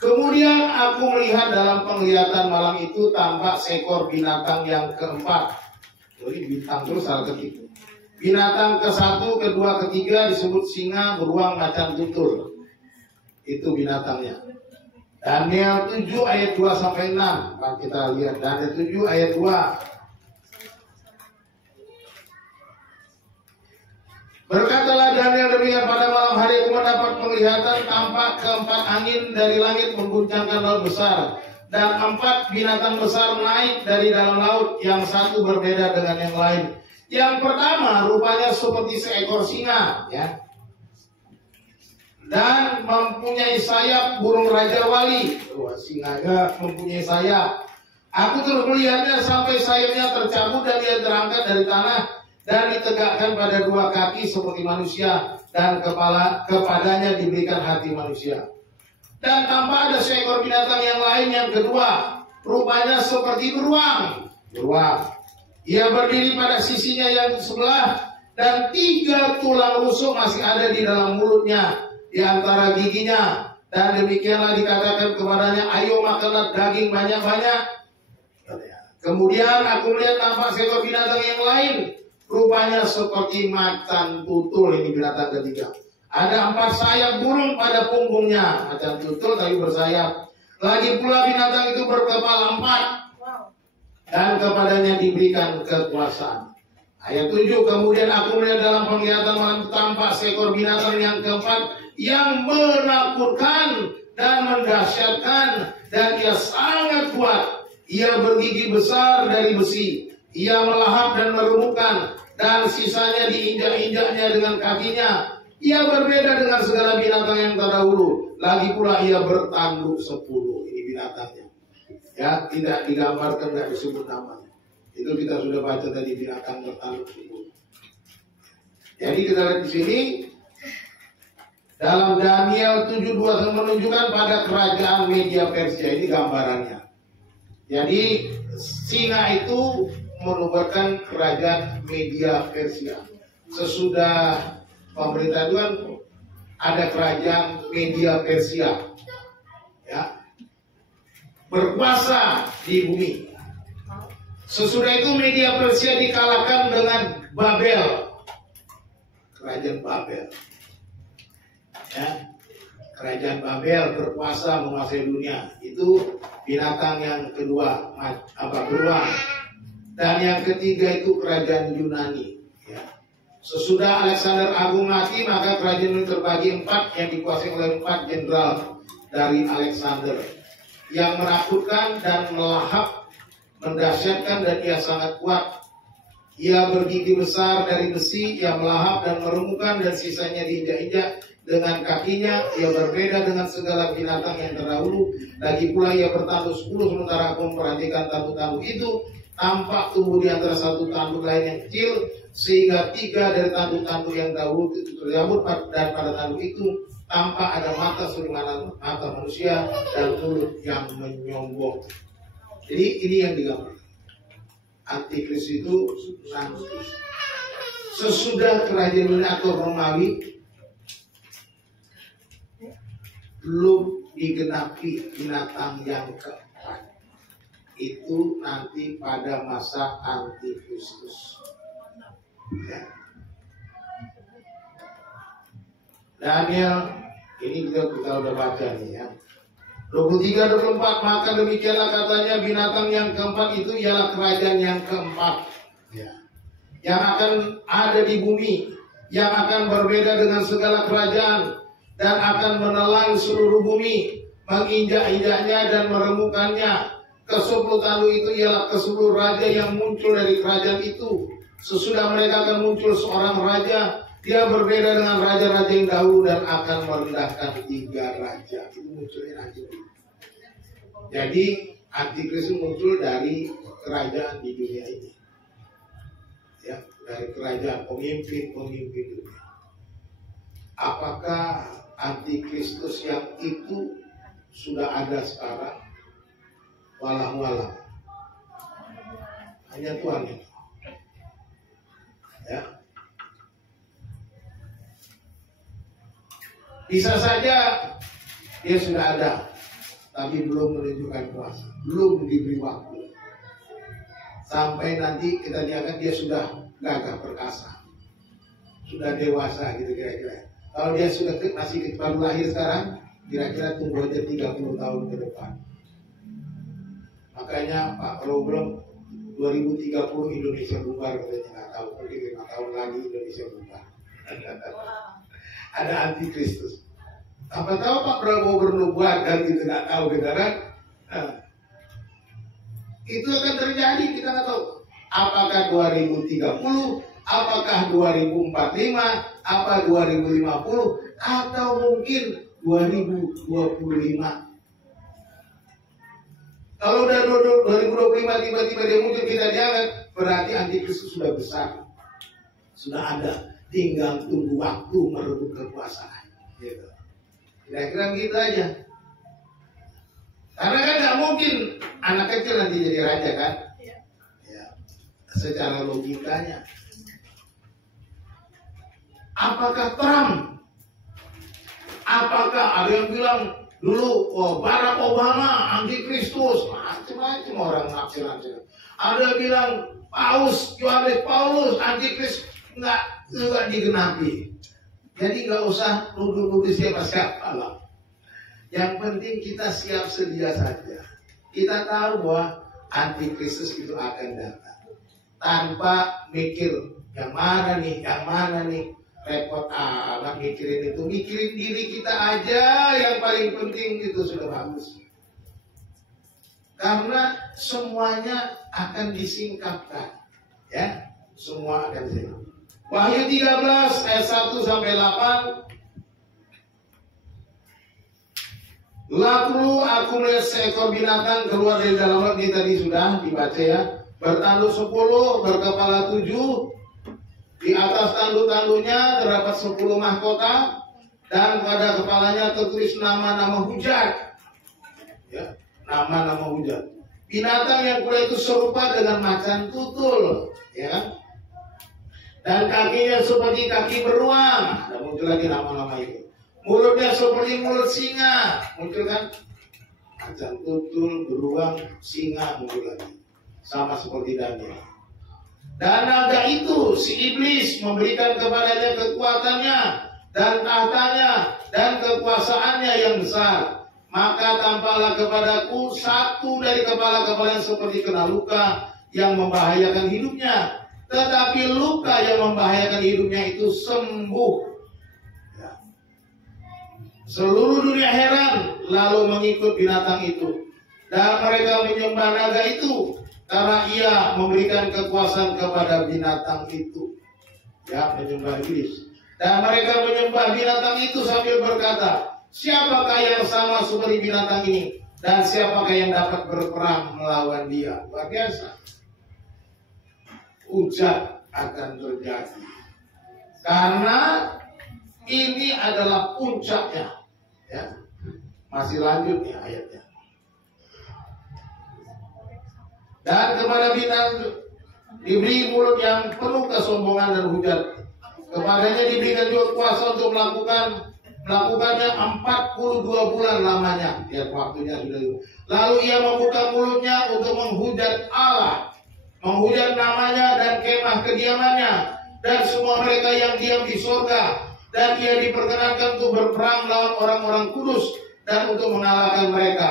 Kemudian aku melihat dalam penglihatan malam itu tampak seekor binatang yang keempat. Jadi bintang terus hal ketiga. Binatang ke-1, kedua, ketiga disebut singa beruang macan tutul. Itu binatangnya. Daniel 7 ayat 2 sampai 6. Mari kita lihat Daniel 7 ayat 2. Berkatalah Daniel demikian, pada malam hari aku mendapat penglihatan tampak keempat angin dari langit mengguncangkan laut besar, dan 4 binatang besar naik dari dalam laut, yang satu berbeda dengan yang lain. Yang pertama rupanya seperti seekor singa, ya, dan mempunyai sayap burung raja wali. Singanya mempunyai sayap. Aku terus melihatnya sampai sayapnya tercabut dan dia terangkat dari tanah dan ditegakkan pada 2 kaki seperti manusia, dan kepadanya diberikan hati manusia. Dan tampak ada seekor binatang yang lain yang kedua, rupanya seperti beruang. Ia berdiri pada sisinya yang sebelah, dan 3 tulang rusuk masih ada di dalam mulutnya, di antara giginya. Dan demikianlah dikatakan kepadanya, ayo makanlah daging banyak-banyak. Kemudian aku melihat tampak seekor binatang yang lain, rupanya seperti macan tutul. Ini binatang ketiga. Ada 4 sayap burung pada punggungnya, macan tutul tapi bersayap. Lagi pula binatang itu berkepala 4, dan kepadanya diberikan kekuasaan. Ayat 7, kemudian aku melihat dalam penglihatan malam tampak seekor binatang yang keempat, yang menakutkan dan mendahsyatkan, dan ia sangat kuat. Ia bergigi besar dari besi. Ia melahap dan meremukkan, dan sisanya diinjak-injaknya dengan kakinya. Ia berbeda dengan segala binatang yang terdahulu. Lagi pula ia bertanduk 10. Ini binatangnya. Ya, tidak digambarkan, tidak disebut namanya. Itu kita sudah baca tadi, binatang bertanduk 10. Jadi kita lihat di sini dalam Daniel 7:2 menunjukkan pada kerajaan Media Persia. Ini gambarannya. Jadi singa itu merupakan kerajaan Media Persia. Sesudah pemerintah itu kan ada kerajaan Media Persia, ya, berkuasa di bumi. Sesudah itu Media Persia dikalahkan dengan Babel, kerajaan Babel, ya, kerajaan Babel berkuasa menguasai dunia. Itu binatang yang kedua, beruang. Dan yang ketiga itu kerajaan Yunani. Ya. Sesudah Alexander Agung mati, maka kerajaan ini terbagi 4 yang dikuasai oleh 4 jenderal dari Alexander, yang menakutkan dan melahap, mendahsyatkan, dan ia sangat kuat. Ia bergigi besar dari besi, ia melahap dan meremukkan, dan sisanya diinjak-injak dengan kakinya. Ia berbeda dengan segala binatang yang terdahulu. Lagi pula ia bertanduk 10, sementara aku memperhatikan tanduk-tanduk itu tampak tumbuh di antara satu tanduk lain yang kecil, sehingga 3 dari tanduk-tanduk yang dahulu itu terjabut, dan pada tanduk itu tampak ada mata seperti mata manusia dan mulut yang menyombong. Jadi ini yang digambarkan. Antikris itu sesudah kerajaan Yunani atau Romawi belum digenapi binatang yang keempat. Itu nanti pada masa Antikristus. Ya. Daniel, ini kita udah baca nih ya. 23-24, maka demikianlah katanya binatang yang keempat itu ialah kerajaan yang keempat ya, yang akan ada di bumi, yang akan berbeda dengan segala kerajaan dan akan menelan seluruh bumi, menginjak-injaknya dan meremukkannya. Ke-10 tandu itu ialah ke-10 raja yang muncul dari kerajaan itu. Sesudah mereka akan muncul seorang raja, dia berbeda dengan raja-raja yang dahulu dan akan merendahkan 3 raja. Itu munculnya raja. Jadi Antikristus muncul dari kerajaan di dunia ini. Ya, dari kerajaan pemimpin-pemimpin dunia. Apakah Antikristus yang itu sudah ada sekarang? Walau-walau. Hanya Tuhan itu. Ya. Bisa saja dia sudah ada, tapi belum menunjukkan kuasa, belum diberi waktu. Sampai nanti kita lihat dia sudah gagah perkasa, sudah dewasa gitu kira-kira. Kalau dia sudah masih baru lahir sekarang, kira-kira tunggu aja 30 tahun ke depan. Makanya Pak Prabowo 2030 Indonesia bubar, katanya nggak tahu, mungkin 5 tahun lagi Indonesia bubar. Ada Antikristus. Apa tahu Pak Prabowo bernubuat dan kita nggak tahu kita kan? Itu akan terjadi, kita nggak tahu. Apakah 2030, apakah 2045, apa 2050, atau mungkin 2025. Kalau udah 2025 tiba-tiba dia muncul, kita jangan, berarti Antikristus sudah besar, sudah ada, tinggal tunggu waktu merebut kekuasaan. Gitu. Kira-kira begitu aja. Karena kan nggak mungkin anak kecil nanti jadi raja kan? Ya. Secara logikanya. Apakah Trump? Apakah ada yang bilang dulu Barack Obama Antikristus? Macam-macam orang nafsir-nafsir. Ada yang bilang Yohanes Paulus Antikristus, nggak digenapi. Jadi nggak usah nuduh-nuduh siapa-siapa lah. Yang penting kita siap sedia saja. Kita tahu bahwa Antikristus itu akan datang. Tanpa mikir yang mana nih, repot amat mikirin itu. Mikirin diri kita aja yang paling penting, itu sudah bagus. Karena semuanya akan disingkapkan. Ya, semua akan disingkapkan. Wahyu 13 ayat 1 sampai 8. Lalu aku melihat seekor binatang keluar dari dalam laut, ini tadi sudah dibaca ya. Bertanduk 10, berkepala 7. Di atas tanduk-tanduknya terdapat 10 mahkota, dan pada kepalanya tertulis nama-nama hujat. Ya, nama-nama hujat. Binatang yang kulihat itu serupa dengan macan tutul, ya kan? Dan kakinya seperti kaki beruang. Dan muncul lagi nama-nama itu. Mulutnya seperti mulut singa. Muncul kan? Macan tutul, beruang, singa muncul lagi. Sama seperti Daniel. Dan naga itu, si iblis, memberikan kepadanya kekuatannya dan tahtanya dan kekuasaannya yang besar. Maka tampaklah kepadaku satu dari kepala-kepala yang seperti kena luka yang membahayakan hidupnya. Tetapi luka yang membahayakan hidupnya itu sembuh. Ya. Seluruh dunia heran lalu mengikut binatang itu. Dan mereka menyembah naga itu, karena ia memberikan kekuasaan kepada binatang itu. Ya, menyembah iblis. Dan mereka menyembah binatang itu sambil berkata, siapakah yang sama seperti binatang ini? Dan siapakah yang dapat berperang melawan dia? Luar biasa. Hujat akan terjadi. Karena ini adalah puncaknya. Ya. Masih lanjut nih ayatnya. Dan kepada binatang diberi mulut yang penuh kesombongan dan hujat. Kepadanya diberikan juga kuasa untuk melakukannya 42 bulan lamanya. Lihat waktunya sudah. Lalu ia membuka mulutnya untuk menghujat Allah, menghujat namanya dan kemah kediamannya, dan semua mereka yang diam di surga, dan ia diperkenankan untuk berperang melawan orang-orang kudus dan untuk mengalahkan mereka.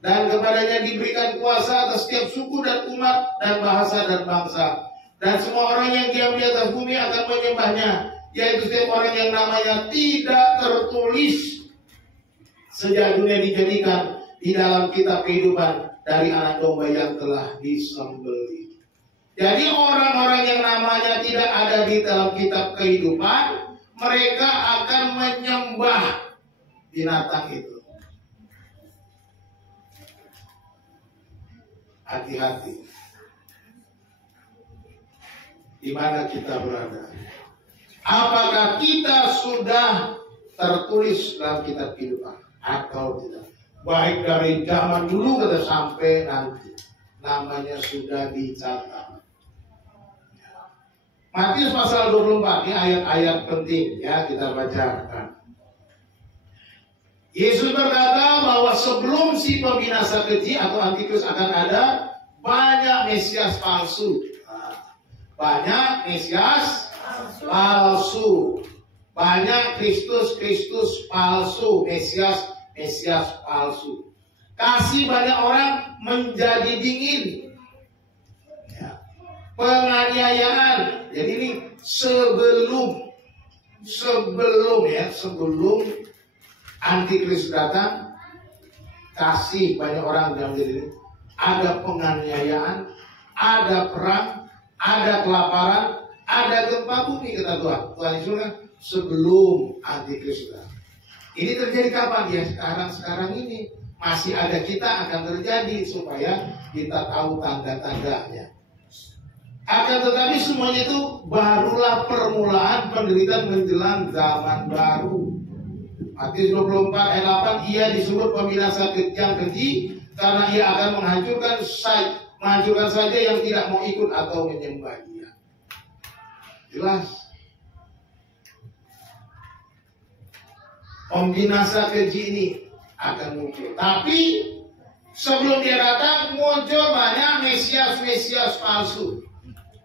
Dan kepadanya diberikan kuasa atas setiap suku dan umat dan bahasa dan bangsa. Dan semua orang yang diam di atas bumi akan menyembahnya, yaitu setiap orang yang namanya tidak tertulis sejak dunia dijadikan di dalam kitab kehidupan dari anak domba yang telah disembelih. Jadi orang-orang yang namanya tidak ada di dalam kitab kehidupan, mereka akan menyembah binatang itu. Hati-hati. Di mana kita berada? Apakah kita sudah tertulis dalam kitab kehidupan atau tidak? Baik dari zaman dulu kita sampai nanti, namanya sudah dicatat. Matius pasal 24 ini ayat-ayat penting ya, kita bacakan. Yesus berkata bahwa sebelum si pembinasa keji atau antikris akan ada, banyak mesias palsu. Banyak mesias palsu. Banyak Kristus palsu, Mesias palsu. Kasih banyak orang menjadi dingin. Ya. Penganiayaan. Jadi ini sebelum antikris datang, kasih banyak orang dalam diri. Ada penganiayaan, ada perang, ada kelaparan, ada gempa bumi, kata Tuhan. Tuhan Yesus kan sebelum antikris datang. Ini terjadi kapan? Ya sekarang ini masih ada, kita akan terjadi supaya kita tahu tanda-tandanya. Akan tetapi semuanya itu barulah permulaan penderitaan menjelang zaman baru. Matius 24 ayat 8, ia disebut pembinasa yang keji karena ia akan menghancurkan saja yang tidak mau ikut atau menyembah dia. Jelas. Pembinasa keji ini akan muncul. Tapi sebelum dia datang muncul banyak mesias palsu.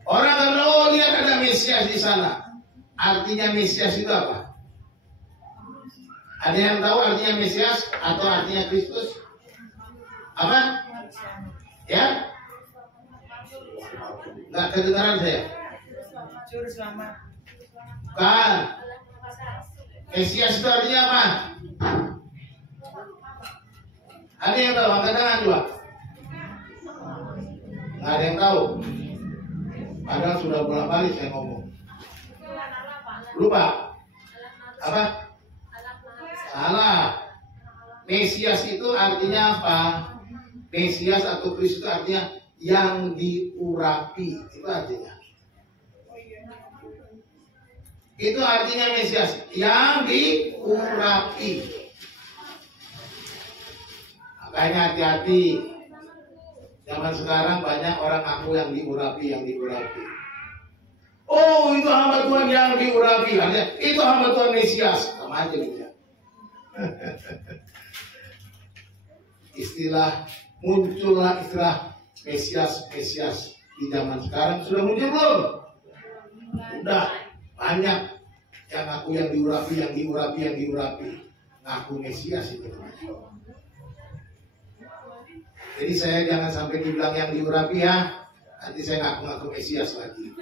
Orang akan lihat ada mesias di sana. Artinya mesias itu apa? Ada yang tahu artinya mesias atau artinya Kristus? Apa? Ya? Nggak kedengaran saya. Juru selamat. Bukan. Mesias itu artinya apa? Ada yang tahu? Angkat tangan juga. Nggak ada yang tahu. Padahal sudah bolak-balik saya ngomong. Lupa. Apa? Salah. Mesias itu artinya apa? Mesias atau Kristus itu artinya yang diurapi. Itu artinya. Itu artinya Mesias, yang diurapi. Makanya hati-hati. Zaman sekarang banyak orang ngaku yang diurapi. Oh, itu hamba Tuhan yang diurapi. Artinya, itu hamba Tuhan Mesias. Sama aja gitu ya. Muncullah istilah Mesias di zaman sekarang. Sudah muncul belum? Sudah. Banyak yang ngaku yang diurapi. Ngaku Mesias itu. Jadi saya jangan sampai dibilang yang diurapi ya. Nanti saya ngaku Mesias lagi.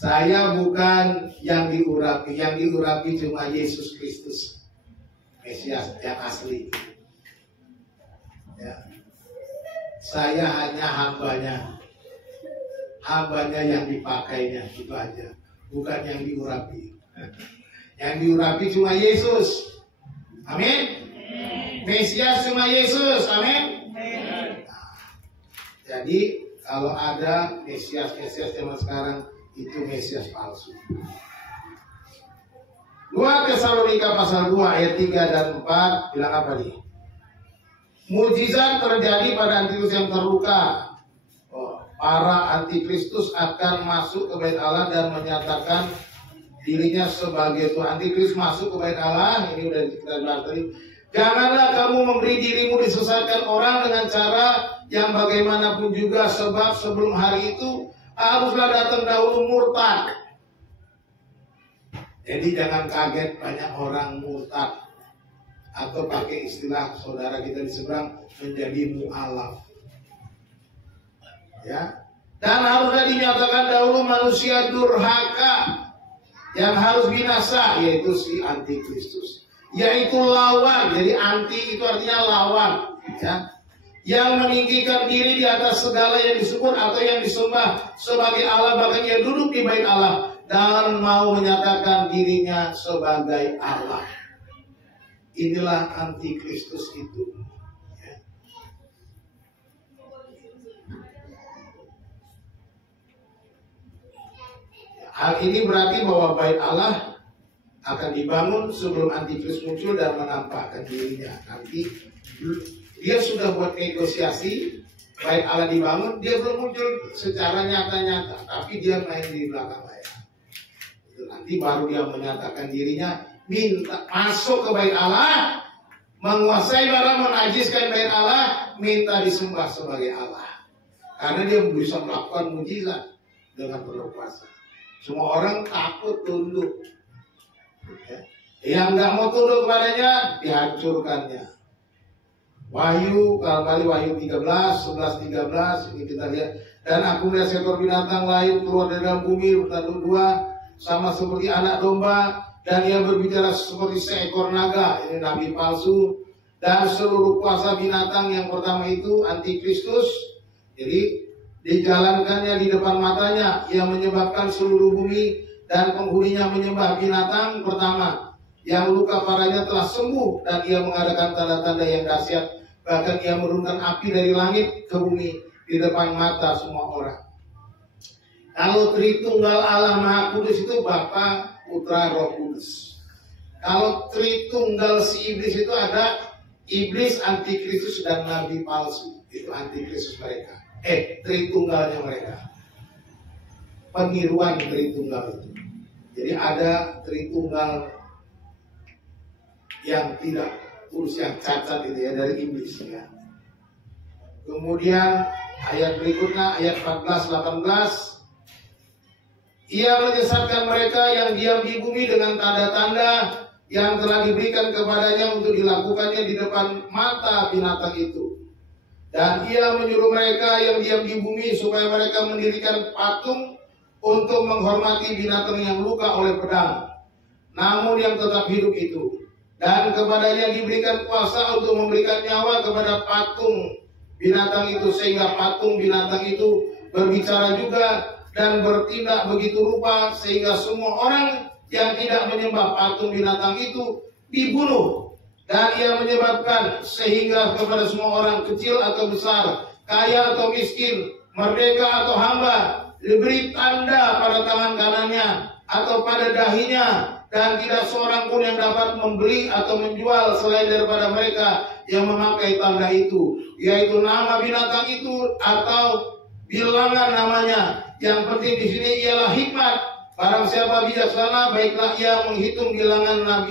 Saya bukan yang diurapi. Yang diurapi cuma Yesus Kristus, Mesias yang asli. Ya. Saya hanya hambanya yang dipakainya, itu aja. Bukan yang diurapi. Yang diurapi cuma Yesus. Amin. Mesias cuma Yesus. Amin. Jadi kalau ada Mesias zaman sekarang, itu Mesias palsu. 2 Tesalonika pasal 2 ayat 3 dan 4 bilang apa nih? Mujizat terjadi pada antikris yang terluka. Para antikristus akan masuk ke bait Allah dan menyatakan dirinya sebagai Tuhan. Antikris masuk ke bait Allah, ini udah kita bahas tadi. Janganlah kamu memberi dirimu disesatkan orang dengan cara yang bagaimanapun juga, sebab sebelum hari itu haruslah datang dahulu murtad. Jadi jangan kaget banyak orang murtad, atau pakai istilah saudara kita di seberang menjadi mu'alaf. Ya, dan haruslah dinyatakan dahulu manusia durhaka yang harus binasa, yaitu si antikristus, yaitu lawan. Jadi anti itu artinya lawan, ya, yang meninggikan diri di atas segala yang disebut atau yang disembah sebagai Allah, bahkan ia duduk di bait Allah dan mau menyatakan dirinya sebagai Allah. Inilah antikristus itu. Hal ini berarti bahwa bait Allah akan dibangun sebelum antikristus muncul dan menampakkan dirinya. Nanti dia sudah buat negosiasi, bait Allah dibangun, dia belum muncul secara nyata-nyata, tapi dia main di belakang layar. Nanti baru dia menyatakan dirinya, minta masuk ke bait Allah, menguasai Allah, menajiskan bait Allah, minta disembah sebagai Allah. Karena dia bisa melakukan mujizat dengan penuh kuasa. Semua orang takut tunduk. Yang nggak mau tunduk kepadanya, dihancurkannya. Wahyu, kali Wahyu 13, 11, 13, ini kita lihat. Dan aku melihat seekor binatang lain keluar dari dalam bumi, bertanduk dua, sama seperti anak domba, dan ia berbicara seperti seekor naga. Ini nabi palsu. Dan seluruh kuasa binatang yang pertama itu antikristus, jadi dijalankannya di depan matanya, yang menyebabkan seluruh bumi dan penghuninya menyembah binatang pertama, yang luka parahnya telah sembuh, dan ia mengadakan tanda-tanda yang dahsyat, bahkan ia menurunkan api dari langit ke bumi di depan mata semua orang. Kalau Tritunggal Allah Maha Kudus itu Bapa, Putra, Roh Kudus. Kalau Tritunggal si iblis itu ada iblis, antikristus, dan nabi palsu. Itu antikristus mereka. Tritunggalnya mereka. Peniruan Tritunggal itu. Jadi ada Tritunggal yang tidak tulus, yang cacat itu ya, dari iblis ya. Kemudian ayat berikutnya, ayat 14-18. Ia menyesatkan mereka yang diam di bumi dengan tanda-tanda yang telah diberikan kepadanya untuk dilakukannya di depan mata binatang itu. Dan ia menyuruh mereka yang diam di bumi supaya mereka mendirikan patung untuk menghormati binatang yang luka oleh pedang, namun yang tetap hidup itu. Dan kepadanya diberikan kuasa untuk memberikan nyawa kepada patung binatang itu, sehingga patung binatang itu berbicara juga dan bertindak begitu rupa, sehingga semua orang yang tidak menyembah patung binatang itu dibunuh. Dan ia menyebabkan sehingga kepada semua orang, kecil atau besar, kaya atau miskin, merdeka atau hamba, diberi tanda pada tangan kanannya atau pada dahinya, dan tidak seorang pun yang dapat membeli atau menjual selain daripada mereka yang memakai tanda itu, yaitu nama binatang itu atau bilangan namanya. Yang penting di sini ialah hikmat. Barang siapa bijaksana, baiklah ia menghitung bilangan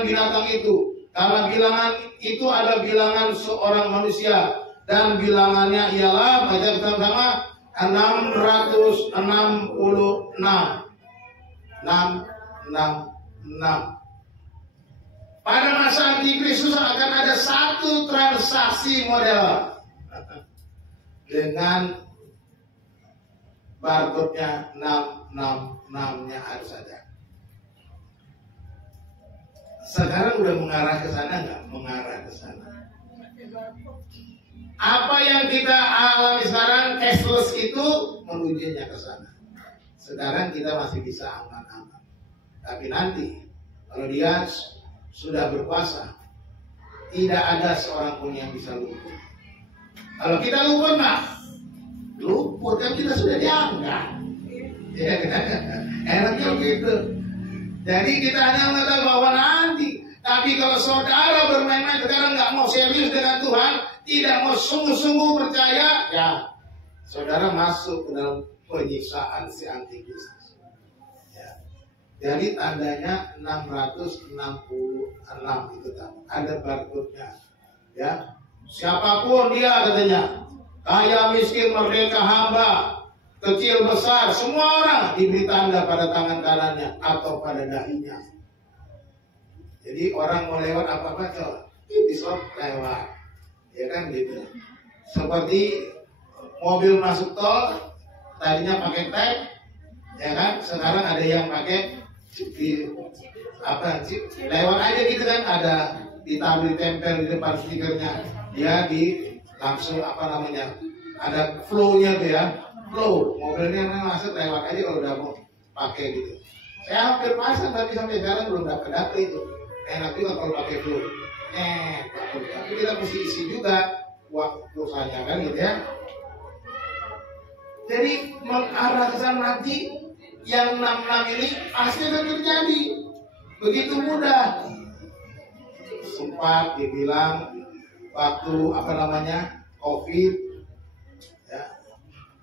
binatang itu, karena bilangan itu ada bilangan seorang manusia, dan bilangannya ialah, baca bersama-sama, 666. 666. Pada masa antikristus akan ada satu transaksi model dengan barcode-nya 666-nya harus ada. Sekarang udah mengarah ke sana nggak? Mengarah ke sana. Apa yang kita alami sekarang, cashless itu menujunya ke sana. Sekarang kita masih bisa aman-aman. Tapi nanti kalau dia sudah berkuasa, tidak ada seorang pun yang bisa luput. Kalau kita luput, luput kan kita sudah diangkat. Enaknya begitu. Jadi kita hanya mengatakan bahwa nanti. Tapi kalau saudara bermain-main sekarang, nggak mau serius dengan Tuhan, tidak mau sungguh-sungguh percaya, ya saudara masuk ke dalam penyiksaan si antikristus. Ya. Jadi tandanya 666 itu kan. Ada barcode-nya. Ya. Siapapun dia katanya, kaya miskin merdeka hamba, kecil besar, semua orang diberi tanda pada tangan kanannya atau pada dahinya. Jadi orang mau lewat apa-apa coba, bisa lewat, ya kan gitu. Seperti mobil masuk tol, tadinya pakai tag, ya kan, sekarang ada yang pakai chip, lewat aja gitu kan, ada ditambah tempel di depan stikernya, dia langsung ada flow-nya tuh ya, flow, mobilnya masuk lewat aja kalau udah mau pakai gitu. Saya hampir pasang tapi sampai sekarang belum dapat itu. Enak juga kalau pakai flow. Tapi kita mesti isi juga uang pulsanya kan gitu ya. Jadi mengarah ke sana nanti yang 66 ini pasti akan terjadi. Begitu mudah. Sempat dibilang waktu COVID, ya,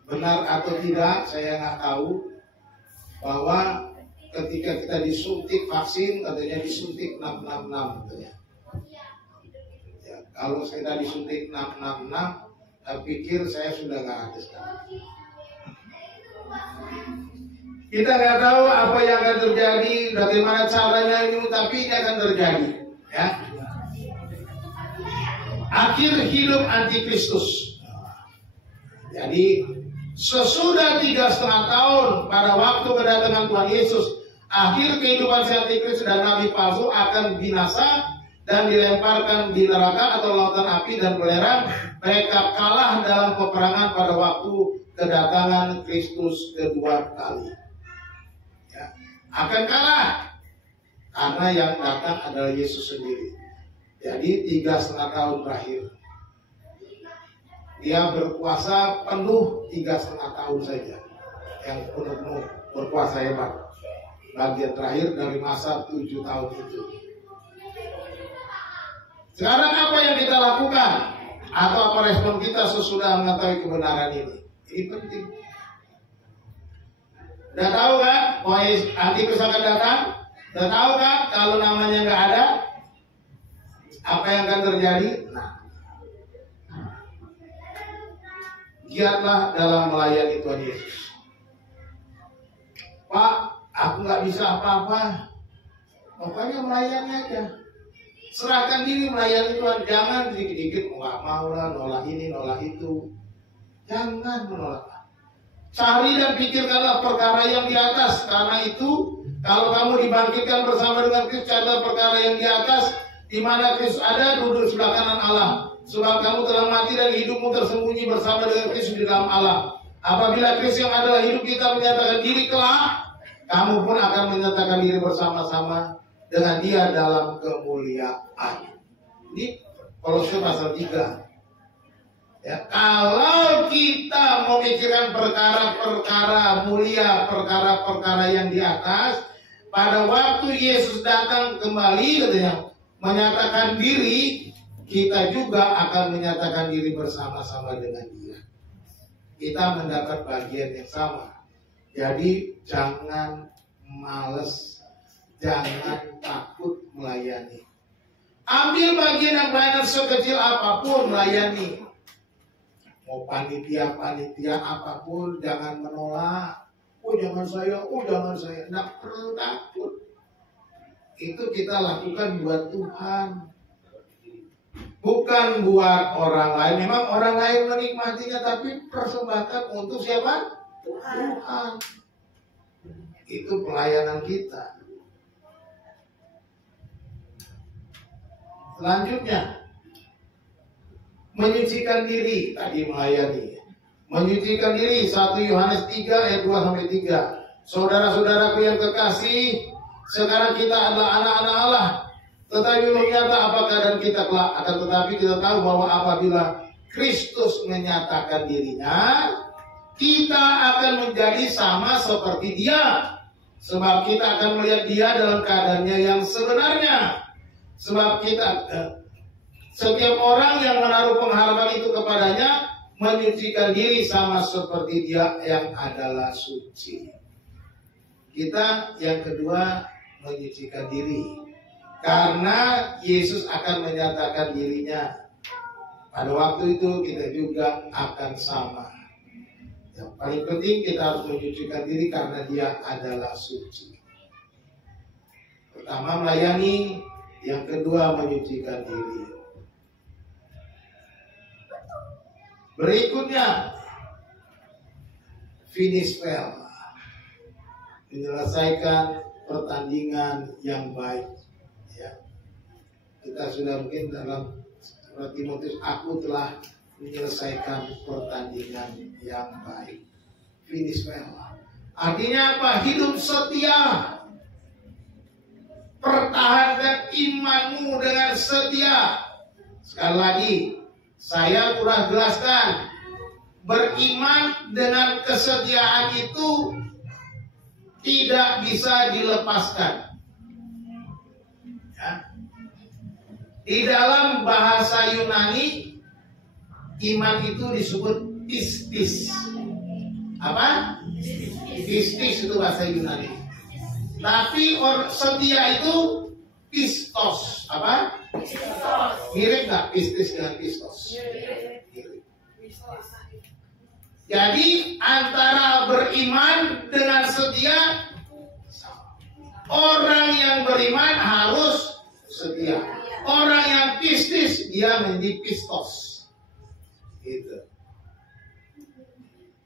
benar atau tidak saya nggak tahu, bahwa ketika kita disuntik vaksin katanya disuntik 666 gitu ya. Ya, kalau kita disuntik 666, saya pikir saya sudah nggak ada sekarang. Kita nggak tahu apa yang akan terjadi, bagaimana caranya ini, tapi ini akan terjadi. Ya. Akhir hidup antikristus. Jadi sesudah 3,5 tahun pada waktu kedatangan Tuhan Yesus, akhir kehidupan si antikristus dan nabi palsu akan binasa dan dilemparkan di neraka atau lautan api dan belerang. Mereka kalah dalam peperangan pada waktu kedatangan Kristus kedua kali. Ya, akan kalah karena yang datang adalah Yesus sendiri. Jadi 3,5 tahun terakhir dia berkuasa penuh 3,5 tahun saja, yang penuh berkuasa hebat. Bagian terakhir dari masa 7 tahun itu. Sekarang apa yang kita lakukan atau apa respon kita sesudah mengetahui kebenaran ini? Ini penting. Udah tahu kan bahwa antikristus akan datang? Udah tahu kan kalau namanya nggak ada, apa yang akan terjadi? Nah, giatlah dalam melayani Tuhan Yesus. Pak, aku nggak bisa apa-apa, pokoknya melayani aja. Serahkan diri melayani Tuhan. Jangan dikit-dikit nggak mau lah, nolak ini, nolak itu. Jangan menolak. Cari dan pikirkanlah perkara yang di atas. Karena itu, kalau kamu dibangkitkan bersama dengan Kristus, carilah perkara yang di atas, di mana Kristus ada, duduk sebelah kanan Allah. Sebab kamu telah mati dan hidupmu tersembunyi bersama dengan Kristus di dalam Allah. Apabila Kristus yang adalah hidup kita menyatakan diri kelak, kamu pun akan menyatakan diri bersama-sama dengan Dia dalam kemuliaan. Ini Kolose pasal 3. Ya, kalau kita memikirkan perkara-perkara mulia, perkara-perkara yang di atas, pada waktu Yesus datang kembali katanya menyatakan diri, kita juga akan menyatakan diri bersama-sama dengan Dia. Kita mendapat bagian yang sama. Jadi jangan males, jangan takut melayani. Ambil bagian yang banyak sekecil apapun, melayani. Mau panitia apapun, jangan menolak. Jangan saya. Tidak perlu takut. Itu kita lakukan buat Tuhan, bukan buat orang lain. Memang orang lain menikmatinya, tapi persembahkan untuk siapa? Tuhan. Itu pelayanan kita. Selanjutnya, menyucikan diri. Tadi melayani. Menyucikan diri, 1 Yohanes 3 ayat 2-3. Saudara-saudaraku yang kekasih, sekarang kita adalah anak-anak Allah, tetapi belum nyata apa keadaan kita kelak. Akan tetapi kita tahu bahwa apabila Kristus menyatakan dirinya, kita akan menjadi sama seperti Dia. Sebab kita akan melihat Dia dalam keadaannya yang sebenarnya. Sebab setiap orang yang menaruh pengharapan itu kepadanya menyucikan diri sama seperti Dia yang adalah suci. Kita yang kedua menyucikan diri, karena Yesus akan menyatakan dirinya. Pada waktu itu kita juga akan sama. Yang paling penting kita harus menyucikan diri karena dia adalah suci. Pertama melayani, yang kedua menyucikan diri. Berikutnya finish well, menyelesaikan pertandingan yang baik. Ya. Kita sudah mungkin dalam surat Timotius, aku telah menyelesaikan pertandingan yang baik. Finish well. Artinya apa? Hidup setia. Pertahankan imanmu dengan setia. Sekali lagi, saya telah jelaskan, beriman dengan kesetiaan itu tidak bisa dilepaskan. Ya. Di dalam bahasa Yunani, iman itu disebut pistis. Apa? Pistis itu bahasa Yunani. Tapi setia itu pistos. Apa? Pistos. Mirip nggak pistis dengan pistos? Mirip. Jadi antara beriman dengan setia, orang yang beriman harus setia. Orang yang pistis, dia menjadi pistos. Gitu.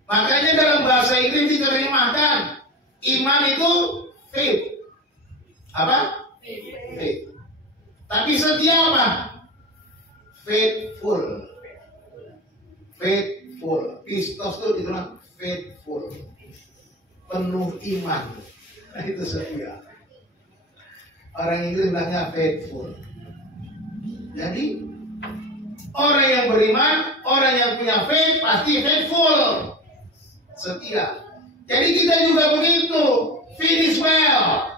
Makanya dalam bahasa Inggris diterjemahkan iman itu faith. Apa? Faith. Tapi setia apa? Faithful. Faithful. Pistos itu diterjemahkan faithful. Penuh iman. Nah, itu setia. Orang Inggris bilangnya faithful. Jadi orang yang beriman, orang yang punya faith pasti faithful. Setia. Jadi kita juga begitu. Finish well.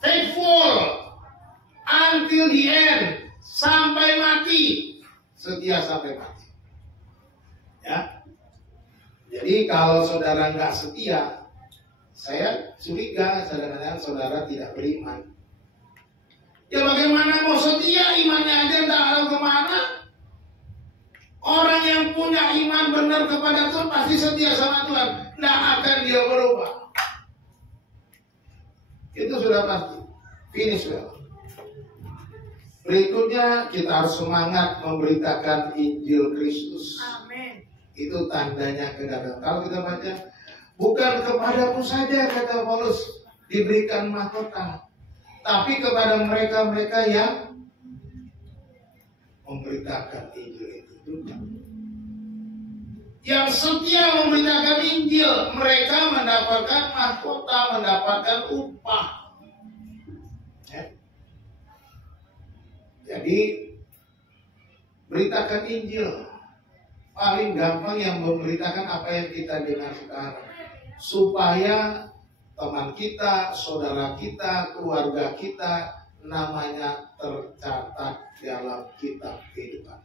Faithful. Until the end. Sampai mati. Setia sampai mati. Ya. Jadi kalau saudara nggak setia, saya curiga kadang-kadang saudara tidak beriman. Ya bagaimana mau setia, imannya aja nggak tahu kemana. Orang yang punya iman benar kepada Tuhan pasti setia sama Tuhan. Nggak akan dia berubah. Itu sudah pasti. Finish well. Berikutnya kita harus semangat memberitakan Injil Kristus. Amin. Itu tandanya kedatangan. Kalau kita baca, bukan kepadamu saja kata Paulus diberikan mahkota, tapi kepada mereka-mereka yang memberitakan Injil itu juga. Yang setia memberitakan Injil, mereka mendapatkan mahkota, mendapatkan upah. Ya. Jadi beritakan Injil. Paling gampang yang memberitakan apa yang kita dengar sekarang, supaya teman kita, saudara kita, keluarga kita namanya tercatat dalam kitab kehidupan.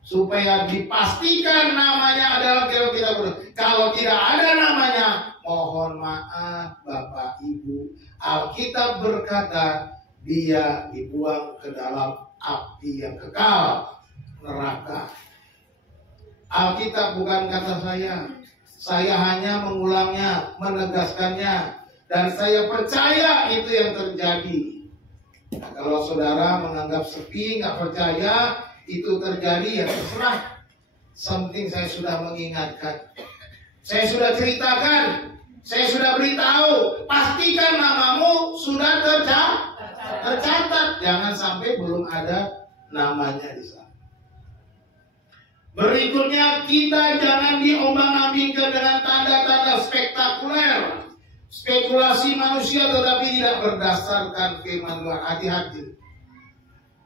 Supaya dipastikan namanya adalah kitab kehidupan. Kalau tidak ada namanya, mohon maaf Bapak Ibu, Alkitab berkata dia dibuang ke dalam api yang kekal, neraka. Alkitab bukan kata saya hanya mengulangnya, menegaskannya, dan saya percaya itu yang terjadi. Nah, kalau saudara menganggap sepi, nggak percaya itu terjadi, ya terserah. Something saya sudah mengingatkan, saya sudah ceritakan, saya sudah beritahu, pastikan namamu sudah tercatat, jangan sampai belum ada namanya di sana. Berikutnya, kita jangan diombang-ambingkan dengan tanda-tanda spektakuler, spekulasi manusia tetapi tidak berdasarkan firman Tuhan. Hati-hati.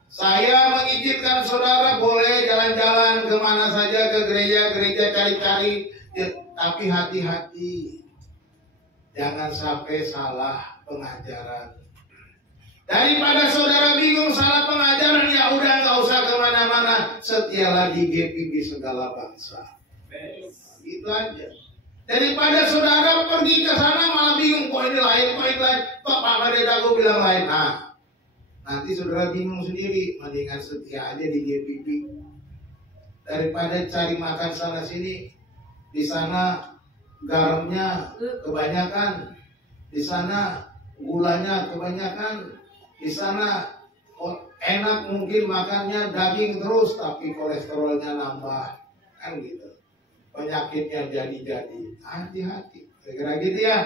Saya mengizinkan saudara boleh jalan-jalan kemana saja, ke gereja-gereja cari-cari, tapi hati-hati. Jangan sampai salah pengajaran. Daripada saudara bingung salah pengajaran, ya udah nggak usah kemana-mana, setialah di GPB segala bangsa. Gitu aja. Daripada saudara pergi ke sana malah bingung, kok ini lain, kok Pak Pendeta aku bilang lain. Nah, nanti saudara bingung sendiri, mendingan setia aja di GPB. Daripada cari makan sana sini, di sana garamnya kebanyakan, di sana gulanya kebanyakan, di sana enak mungkin makannya daging terus tapi kolesterolnya nambah, kan gitu. Penyakitnya jadi-jadi. Hati-hati. Kira-kira gitu ya.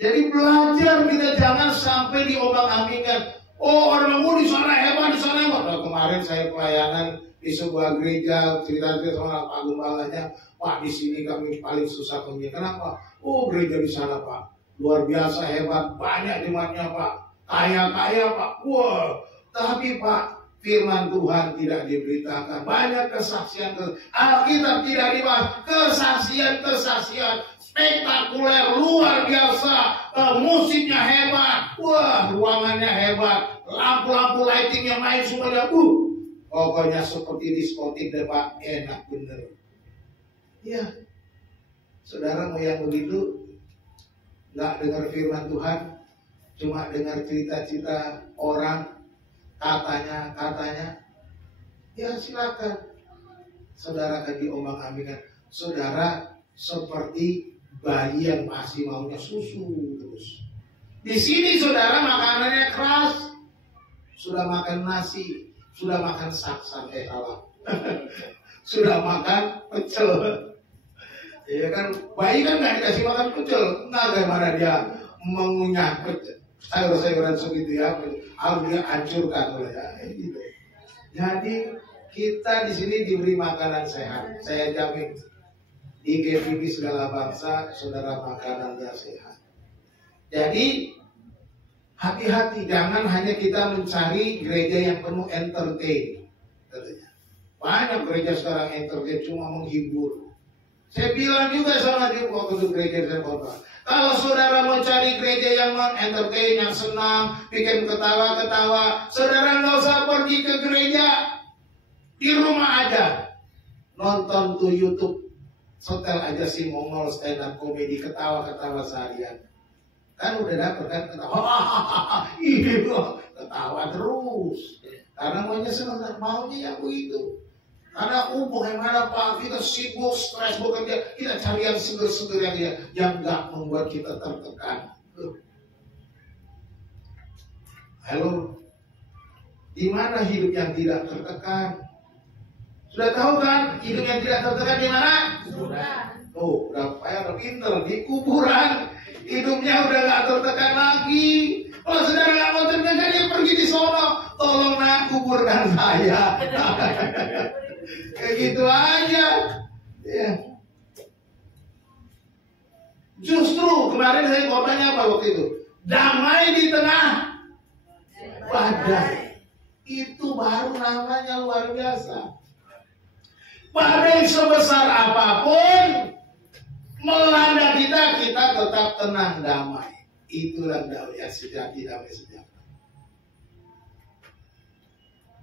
Jadi belajar kita jangan sampai diombang-ambingkan. Oh, orang di sana hebat, di sana hebat. Nah, kemarin saya pelayanan di sebuah gereja, cerita-cerita sama Pak Gembalanya, Pak, di sini kami paling susah kerja. Kenapa? Oh, gereja di sana, Pak, luar biasa hebat, banyak jemaatnya, Pak, kaya-kaya, Pak. Wah, tapi Pak, firman Tuhan tidak diberitakan. Banyak kesaksian, Alkitab tidak dibahas. Kesaksian spektakuler, luar biasa. Musiknya hebat. Wah, ruangannya hebat. Lampu-lampu lightingnya main semuanya. Pokoknya seperti diskotik deh, Pak. Enak bener. Ya, saudara mau yang begitu? Nggak dengar firman Tuhan, cuma dengar cerita-cerita orang, katanya, ya silakan. Saudara akan diombang-ambingkan. Saudara seperti bayi yang masih maunya susu terus. Di sini saudara makanannya keras, sudah makan nasi, sudah makan santai salah, sudah makan pecel. Ya kan, bayi kan nggak dikasih makan pecel, nggak bagaimana dia mengunyah pecel. Sayur-sayuran segitu ya, harus dia hancurkan oleh ya, gitu. Jadi kita di sini diberi makanan sehat. Saya jamin di GPB segala bangsa, saudara makanannya sehat. Jadi hati-hati, jangan hanya kita mencari gereja yang penuh entertain. Banyak gereja sekarang entertain cuma menghibur. Saya bilang juga sama dia waktu gereja dan kota. Kalau saudara mau cari gereja yang entertain, yang senang, bikin ketawa-ketawa, saudara nggak usah pergi ke gereja, di rumah aja nonton tuh YouTube, setel aja si Mongol stand up komedi, ketawa-ketawa seharian. Kan udah dapet kan ketawa terus. Karena maunya senang, maunya yang begitu. Karena bagaimana Pak, kita sibuk, stres bekerja, kita cari yang seger-seger yang nggak membuat kita tertekan. Halo, di mana hidup yang tidak tertekan? Sudah tahu kan hidup yang tidak tertekan di mana? Sudah. Oh, udah pinter di kuburan. Hidupnya udah nggak tertekan lagi. Kalau saudara nggak mau tertekan, dia pergi di sono. Tolong nak kuburkan saya. Kayak gitu aja. Ya. Justru kemarin saya khotbahnya apa waktu itu? Damai di tengah badai. Itu baru namanya luar biasa. Badai sebesar apapun melanda kita, kita tetap tenang, damai. Itulah damai sejati, damai sejahtera.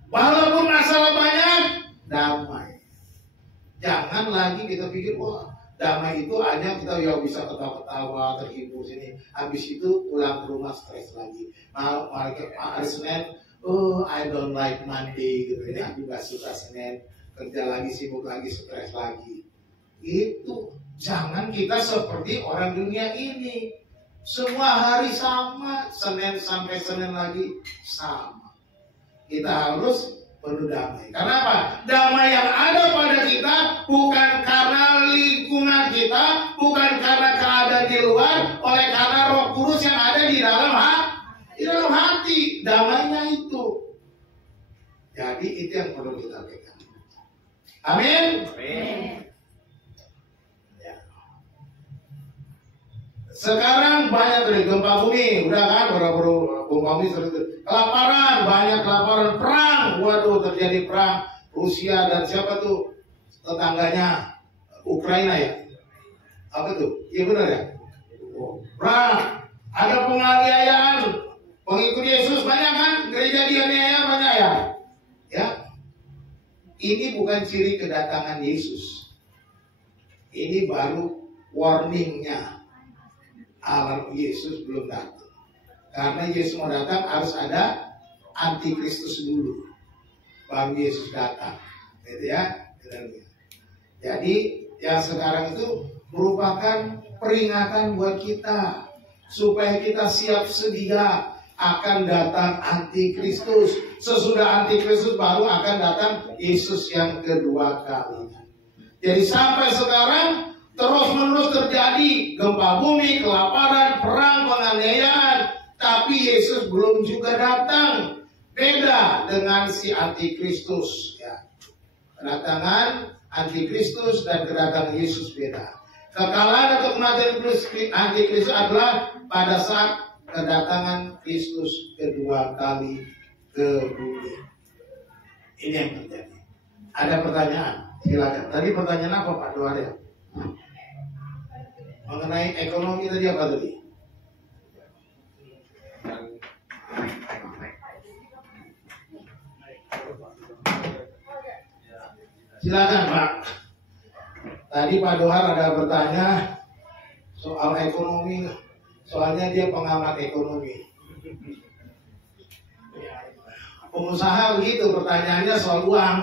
Walaupun masalah banyak, damai. Jangan lagi kita pikir, wah, damai itu hanya kita ya bisa ketawa-ketawa, terhibur sini. Habis itu pulang ke rumah stres lagi. Hari Senin, oh I don't like Monday gitu ya. Aku gak suka Senin. Kerja lagi, sibuk lagi, stres lagi. Itu jangan kita seperti orang dunia ini. Semua hari sama, Senin sampai Senin lagi sama. Kita harus perlu damai. Kenapa? Damai yang ada pada kita bukan karena lingkungan kita, bukan karena keadaan di luar, oleh karena Roh Kudus yang ada di dalam hati. Damainya itu. Jadi itu yang perlu kita pegang. Amin. Ya. Sekarang banyak dari gempa bumi, udah kan, baru gempa bumi, kelaparan, banyak kelaparan, perang, waduh terjadi perang Rusia dan siapa tuh tetangganya Ukraina ya, apa tuh? Iya benar ya, perang, ada penganiayaan, pengikut Yesus banyak kan, gereja dianiaya banyak ya, ya. Ini bukan ciri kedatangan Yesus. Ini baru warningnya. Allah Yesus belum datang. Karena Yesus mau datang harus ada antikristus dulu. Baru Yesus datang. Gitu ya. Jadi yang sekarang itu merupakan peringatan buat kita supaya kita siap sedia akan datang antikristus. Sesudah antikristus baru akan datang Yesus yang kedua kalinya. Jadi sampai sekarang terus menerus terjadi gempa bumi, kelaparan, perang, penganiayaan, tapi Yesus belum juga datang. Beda dengan si antikristus ya. Kedatangan antikristus dan kedatangan Yesus beda. Kekalahan atau kematian antikristus adalah pada saat kedatangan Kristus kedua kali ke bumi. Ini yang terjadi. Ada pertanyaan? Silakan. Tadi pertanyaan apa Pak Doarya? Mengenai ekonomi tadi apa tadi? Silakan Pak. Tadi Pak Dohar ada bertanya soal ekonomi, soalnya dia pengamat ekonomi. Pengusaha begitu pertanyaannya soal uang.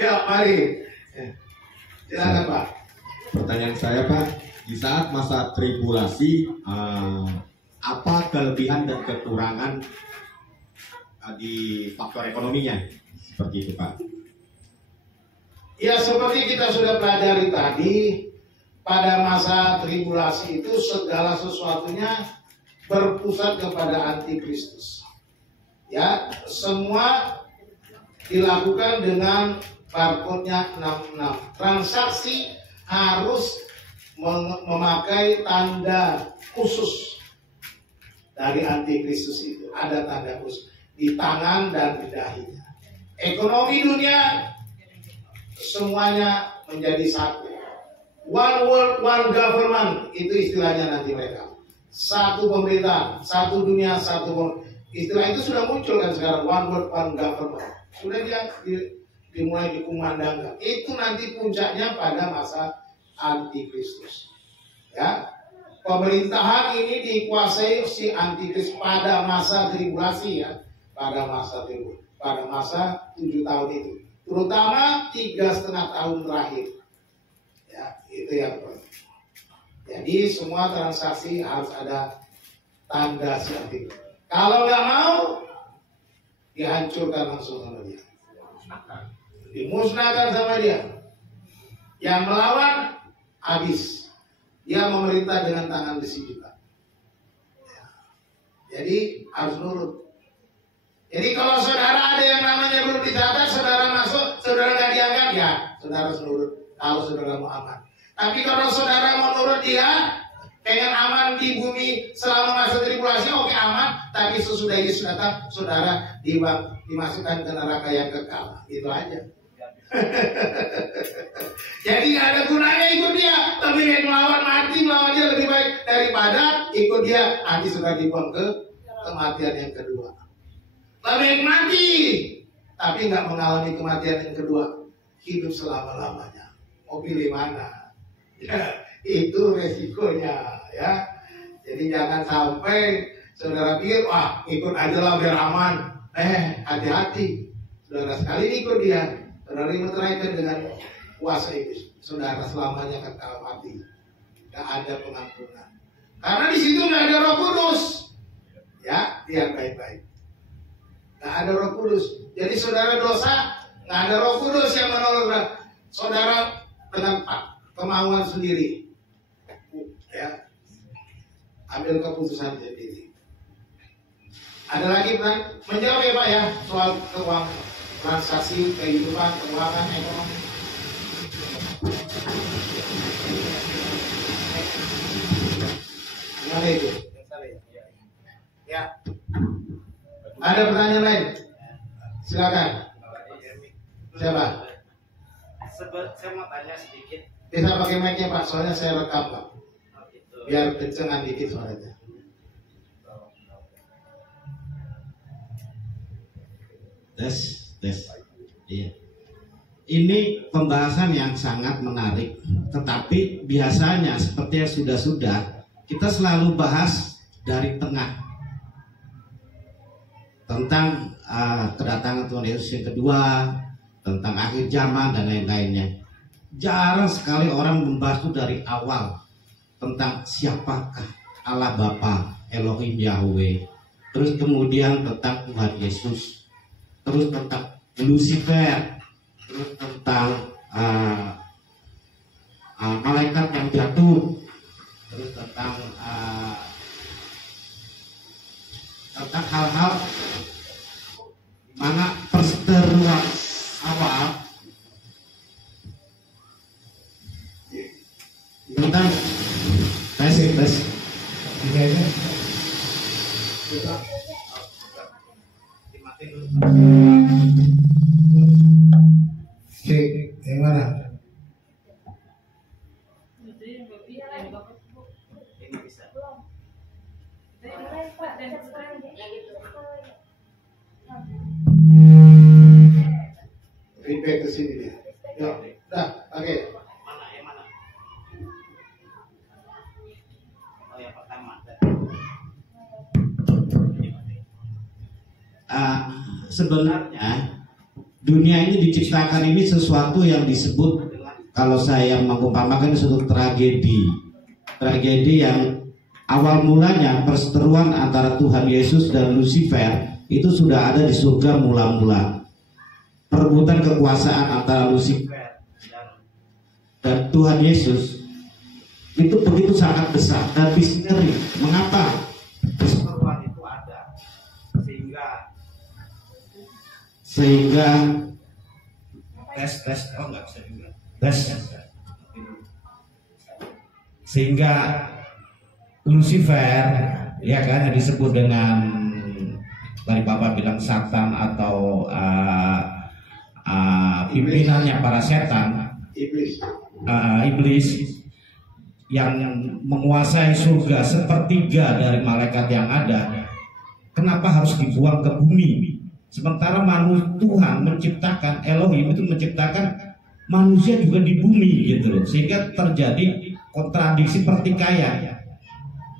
Ya mari. Silakan Pak. Pertanyaan saya Pak, di saat masa tribulasi apa kelebihan dan kekurangan di faktor ekonominya? Seperti itu Pak. Ya seperti kita sudah pelajari tadi, pada masa tribulasi itu segala sesuatunya berpusat kepada antikristus. Ya, semua dilakukan dengan barcode-nya 66. Transaksi harus memakai tanda khusus dari antikristus itu. Ada tanda khusus di tangan dan di dahinya. Ekonomi dunia semuanya menjadi satu. One world, one government, itu istilahnya nanti mereka. Satu pemerintahan, satu dunia, satu istilah itu sudah muncul kan sekarang. One world, one government. Sudah dimulai dikumandangkan. Itu nanti puncaknya pada masa antikristus. Ya, pemerintahan ini dikuasai si antikristus pada masa tribulasi ya, pada masa 7 tahun itu. Terutama 3,5 tahun terakhir. Ya, itu yang penting. Jadi semua transaksi harus ada tanda si antikristus. Kalau nggak mau, dihancurkan langsung sama dia. Dimusnahkan sama dia. Yang melawan, habis. Dia memerintah dengan tangan besi juga. Ya. Jadi harus nurut. Jadi kalau saudara ada yang namanya belum dicatat, saudara masuk, saudara nggak dianggap, ya saudara harus nurut. Kalau saudara mau aman. Tapi kalau saudara mau nurut dia, pengen aman di bumi selama masa tribulasi, oke aman. Tapi sesudah Yesus datang, saudara dimasukkan ke neraka yang kekal. Itu aja. Jadi nggak ada gunanya ikut dia. Lebih baik melawan dia lebih baik daripada ikut dia. Nanti sudah dibuang ke kematian yang kedua. Lebih baik mati, tapi nggak mengalami kematian yang kedua, hidup selama-lamanya. Mau pilih mana? Ya, itu resikonya, ya. Jadi jangan sampai saudara pikir, wah ikut aja lah biar aman. Hati-hati. Saudara sekali ikut dia, saudara dimeteraikan dengan kuasa iblis. Saudara selamanya kekal mati. Gak ada pengampunan. Karena di situ nggak ada Roh Kudus. Ya, lihat baik-baik. Nggak ada Roh Kudus. Jadi saudara dosa, nggak ada Roh Kudus yang menolong saudara dengan kemauan sendiri. Ya, ambil keputusan sendiri. Ada lagi menjawab ya Pak ya soal keuangan, transaksi kehidupan, keuangan, ekonomi. Gimana itu? Ya. Ada pertanyaan lain? Silakan. Siapa? Saya mau tanya sedikit. Bisa pakai mic-nya Pak, soalnya saya rekam Pak. Biar kencengan dikit suaranya. Tes. Iya. Ini pembahasan yang sangat menarik, tetapi biasanya seperti yang sudah kita selalu bahas dari tengah tentang kedatangan Tuhan Yesus yang kedua, tentang akhir zaman dan lain-lainnya. jarang sekali orang membahas itu dari awal tentang siapakah Allah Bapa, Elohim Yahweh, terus kemudian tentang Tuhan Yesus, terus tentang Lucifer, terus tentang malaikat yang jatuh, terus tentang hal-hal mana perseteruan awal tentang tes ini aja. Cek yang mana? Feedback ke sini dia. Yuk, dah, oke. Mana yang mana? Oh, yang pertama. Sebenarnya dunia ini diciptakan ini sesuatu yang disebut, kalau saya mengumpamakan, suatu tragedi yang awal mulanya perseteruan antara Tuhan Yesus dan Lucifer itu sudah ada di surga mula-mula. Perebutan kekuasaan antara Lucifer dan Tuhan Yesus itu begitu sangat besar dan misteri. Mengapa Perseteruan itu ada sehingga tes oh nggak bisa juga tes sehingga Lucifer ya kan yang disebut dengan tadi Bapak bilang Satan atau pimpinannya para setan, iblis yang menguasai surga sepertiga dari malaikat yang ada, kenapa harus dibuang ke bumi? Sementara Tuhan menciptakan, Elohim itu menciptakan manusia juga di bumi gitu loh, sehingga terjadi kontradiksi pertikaian.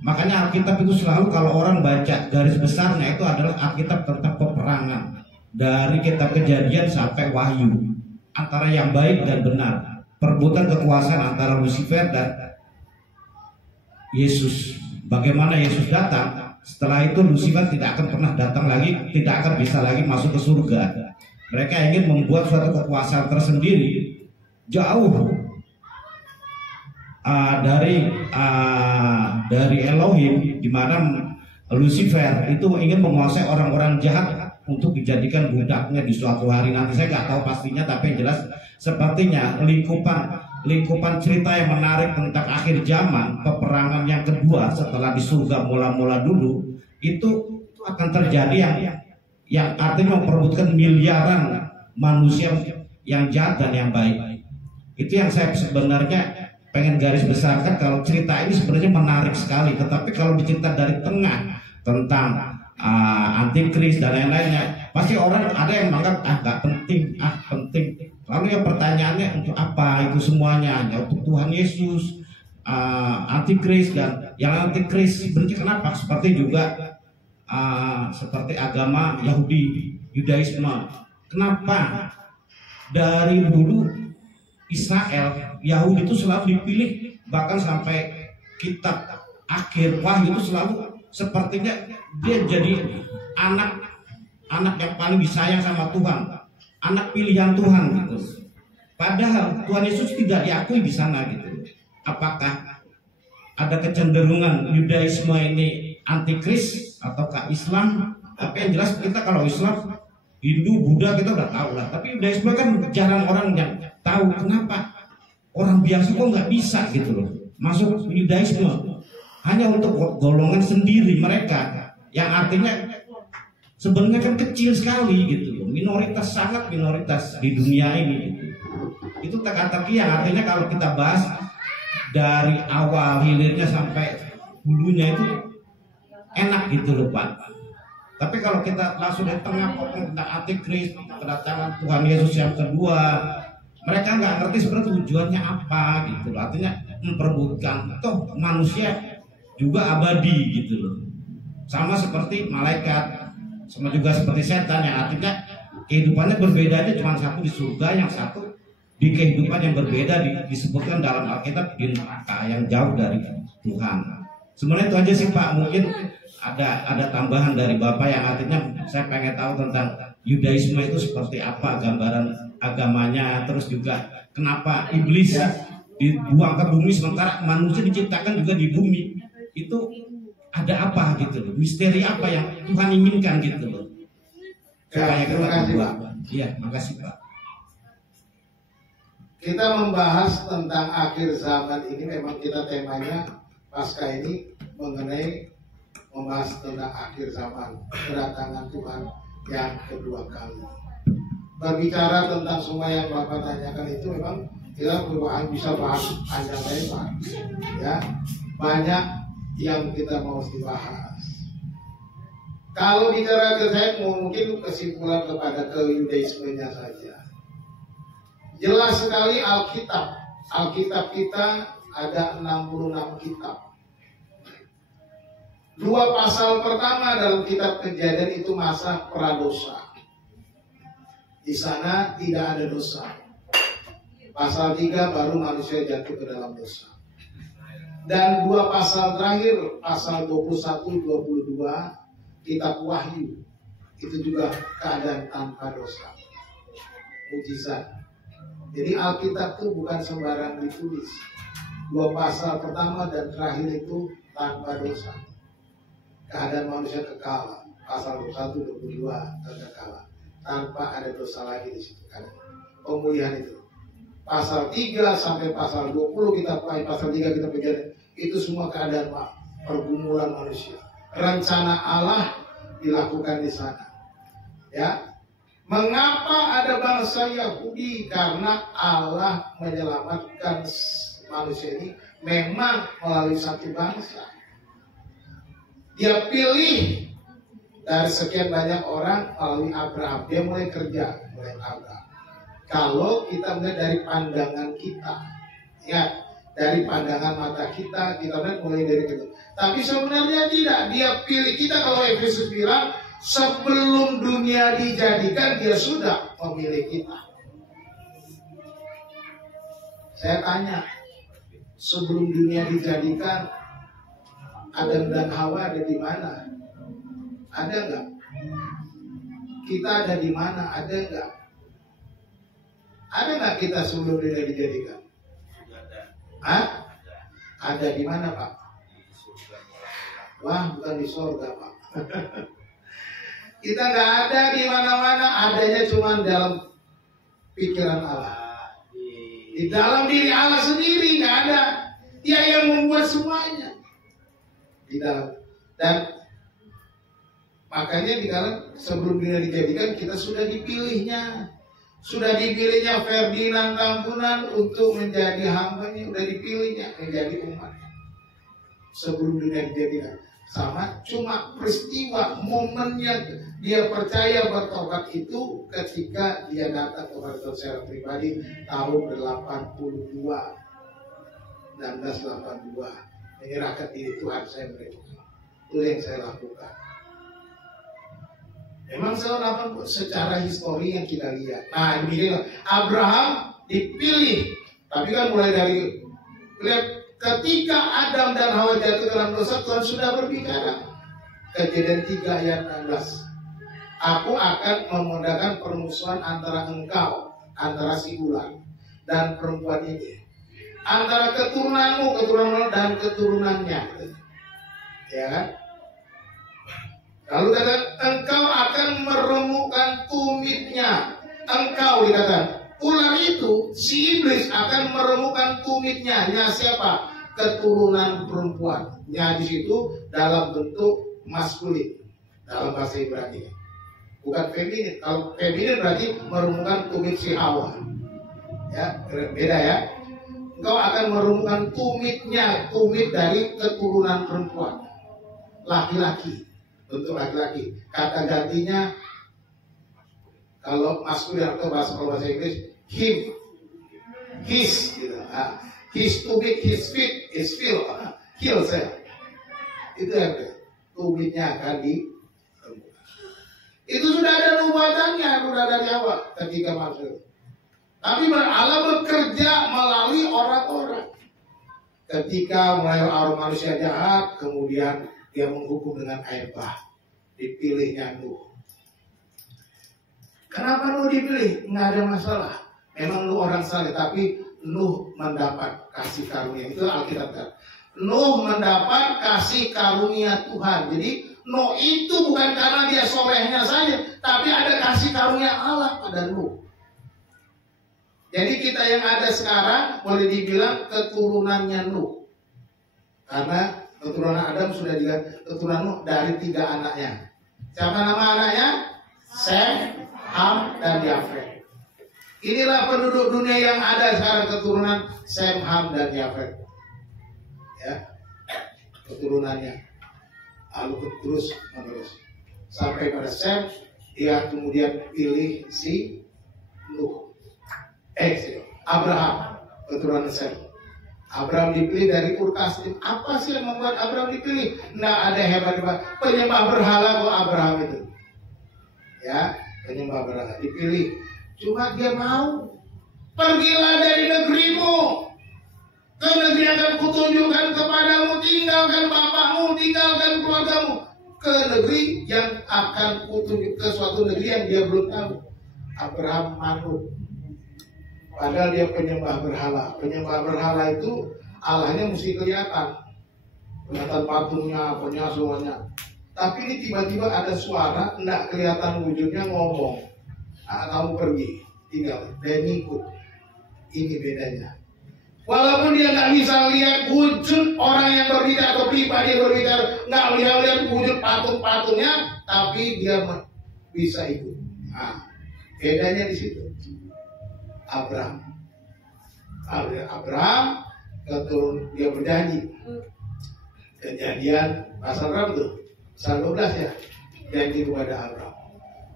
Makanya Alkitab itu selalu kalau orang baca garis besarnya itu adalah Alkitab tentang peperangan dari kitab Kejadian sampai Wahyu antara yang baik dan benar, perebutan kekuasaan antara Lucifer dan Yesus. Bagaimana Yesus datang? Setelah itu Lucifer tidak akan pernah datang lagi, tidak akan bisa lagi masuk ke surga. Mereka ingin membuat suatu kekuasaan tersendiri jauh dari Elohim, di mana Lucifer itu ingin menguasai orang-orang jahat untuk dijadikan budaknya di suatu hari nanti. Saya nggak tahu pastinya, tapi yang jelas sepertinya lingkupan cerita yang menarik tentang akhir zaman, peperangan yang kedua setelah di surga mula-mula dulu itu akan terjadi yang artinya memperebutkan miliaran manusia yang jahat dan yang baik. Itu yang saya sebenarnya pengen garis besarkan. Kalau cerita ini sebenarnya menarik sekali, tetapi kalau dicerita dari tengah tentang antikris dan lain-lainnya, pasti orang ada yang menganggap nggak penting, penting. Lalu yang pertanyaannya untuk apa itu semuanya? Hanya untuk Tuhan Yesus, antikris, dan yang antikris sebenarnya kenapa? Seperti juga seperti agama Yahudi, Yudaisme. Kenapa dari dulu Israel, Yahudi itu selalu dipilih, bahkan sampai kitab akhir Wahyu itu selalu sepertinya dia jadi anak yang paling disayang sama Tuhan, anak pilihan Tuhan gitu. Padahal Tuhan Yesus tidak diakui di sana gitu. Apakah ada kecenderungan Yudaisme ini antikris ataukah Islam? Tapi yang jelas kita kalau Islam, Hindu, Buddha kita udah tahu lah. Tapi Yudaisme kan jarang orang yang tahu. Kenapa orang biasa kok nggak bisa gitu loh masuk Yudaisme? Hanya untuk golongan sendiri mereka, yang artinya sebenarnya kan kecil sekali gitu loh, minoritas, sangat minoritas di dunia ini gitu. Itu teka-teki yang artinya kalau kita bahas dari awal hilirnya sampai hulunya itu enak gitu loh Pak. Tapi kalau kita langsung dari tengah potong tentang antikris, kedatangan Tuhan Yesus yang kedua, mereka nggak ngerti sebenarnya tujuannya apa gitu loh. Artinya memperebutkan, toh manusia juga abadi gitu loh. Sama seperti malaikat, sama juga seperti setan, yang artinya kehidupannya berbedanya cuma satu di surga, yang satu di kehidupan yang berbeda disebutkan dalam Alkitab di neraka yang jauh dari Tuhan. Sebenarnya itu aja sih Pak, mungkin ada tambahan dari Bapak yang artinya saya pengen tahu tentang Yudaisme itu seperti apa gambaran agamanya, terus juga kenapa iblis dibuang ke bumi sementara manusia diciptakan juga di bumi. Itu ada apa gitu loh, misteri apa yang Tuhan inginkan gitu loh. Supaya kita berdua. Iya, makasih Pak. Kita membahas tentang akhir zaman ini, memang kita temanya pasca ini mengenai membahas tentang akhir zaman, kedatangan Tuhan yang kedua kali. Berbicara tentang semua yang Bapak tanyakan itu memang kita bisa bahas panjang lebar, ya, banyak yang kita mau dibahas. Kalau bicara ke saya mungkin kesimpulan kepada ke Yudaismenya saja. Jelas sekali Alkitab kita ada 66 kitab. 2 pasal pertama dalam kitab Kejadian itu masa pradosa. Di sana tidak ada dosa. Pasal 3 baru manusia jatuh ke dalam dosa. Dan 2 pasal terakhir, pasal 21-22, kitab Wahyu, itu juga keadaan tanpa dosa. Mujizat. Jadi Alkitab itu bukan sembarang ditulis. 2 pasal pertama dan terakhir itu tanpa dosa. Keadaan manusia kekal. Pasal 21-22 kekal. Tanpa ada dosa lagi di situ. Pemulihan itu. Pasal 3 sampai pasal 20 kita pasal 3 kita pelajari. Itu semua keadaan pergumulan manusia. Rencana Allah dilakukan di sana. Ya. Mengapa ada bangsa Yahudi? Karena Allah menyelamatkan manusia ini memang melalui satu bangsa. Dia pilih dari sekian banyak orang melalui Abraham. Dia mulai kerja, mulai Abraham. Kalau kita melihat dari pandangan kita, ya, dari pandangan mata kita melihat mulai dari itu. Tapi sebenarnya tidak. Dia pilih kita, kalau Efesus bilang, sebelum dunia dijadikan dia sudah memilih kita. Saya tanya, sebelum dunia dijadikan Adam dan Hawa ada di mana? Ada nggak? Kita ada di mana? Ada nggak? Ada nggak kita sebelum dunia dijadikan? Hah? Ada di mana Pak? Wah, bukan di surga Pak. Kita nggak ada di mana-mana, adanya cuma dalam pikiran Allah. Di dalam diri Allah sendiri nggak ada. Dia yang membuat semuanya di dalam. Dan makanya di dalam sebelum dunia dijadikan kita sudah dipilihnya. Sudah dipilihnya Ferdinand Tambunan untuk menjadi hambanya, sudah dipilihnya menjadi umat. Sebelum dunia dijadikan. Sama cuma peristiwa momennya dia percaya bertobat itu ketika dia datang kepada Tuhan secara pribadi tahun 82 1982 menyerahkan diri Tuhan saya berdoa. Itu yang saya lakukan. Memang secara histori yang kita lihat. Nah ini Abraham dipilih, tapi kan mulai dari lihat. Ketika Adam dan Hawa jatuh dalam dosa, Tuhan sudah berbicara. Kejadian 3 ayat 16. Aku akan memudahkan permusuhan antara engkau, antara si ular dan perempuan ini, antara keturunanmu dan keturunannya. Ya kan? Lalu kata, engkau akan meremukkan tumitnya. Engkau dikatakan. Ular itu, si iblis akan meremukkan tumitnya. Nya siapa? Keturunan perempuan. Nya di situ dalam bentuk maskulin dalam bahasa Ibrani. Bukan feminin. Kalau feminin berarti meremukkan tumit si Hawa. Ya, beda ya. Engkau akan meremukkan tumitnya, tumit dari keturunan perempuan. Laki-laki, bentuk laki-laki. Kata gantinya kalau maskulin atau bahasa Inggris him, his, gitu. His tumit, his feet, his feel, kill saya. Itu yang tumitnya akan di. Itu sudah ada nubuatannya, sudah dari awal ketika masuk. Tapi Allah bekerja melalui orang-orang. Ketika mulai orang manusia jahat, kemudian dia menghukum dengan air bah. Dipilihnya Nuh. Kenapa Nuh dipilih? Nggak ada masalah. Memang Nuh orang saleh, tapi Nuh mendapat kasih karunia. Itu Alkitab. Nuh mendapat kasih karunia Tuhan. Jadi Nuh itu bukan karena dia solehnya saja, tapi ada kasih karunia Allah pada Nuh. Jadi kita yang ada sekarang boleh dibilang keturunannya Nuh. Karena keturunan Adam sudah dilihat keturunan Nuh dari 3 anaknya. Siapa nama anaknya? Sem, Ham, dan Yafet. Inilah penduduk dunia yang ada sekarang, keturunan Sem, Ham, dan Yafet. Ya, keturunannya. Lalu terus menerus sampai pada Sem, dia kemudian pilih si Nuh. Abraham, keturunan Sem. Abraham dipilih dari Ur Kasdim. Apa sih yang membuat Abraham dipilih? Nggak ada hebat-hebat. Penyembah berhala kok Abraham itu. Ya, penyembah berhala dipilih. Cuma dia mau. Pergilah dari negerimu. Ke negeri akan kutunjukkan kepadamu. Tinggalkan bapakmu, tinggalkan keluargamu. Ke negeri yang akan kutunjuk, ke suatu negeri yang dia belum tahu. Abraham manut. Padahal dia penyembah berhala. Penyembah berhala itu Allahnya mesti kelihatan. Kelihatan patungnya, apanya, semuanya. Tapi ini tiba-tiba ada suara, enggak kelihatan wujudnya, ngomong. Kamu pergi, tinggal, dan ikut. Ini bedanya. Walaupun dia nggak bisa lihat wujud orang yang berbicara atau pribadi yang berbicara, nggak lihat wujud patung-patungnya, tapi dia bisa ikut. Nah, bedanya di situ. Abraham, keturun dia berjanji. Kejadian pasal berapa tuh? Pasal 12 ya. Janji kepada Abraham,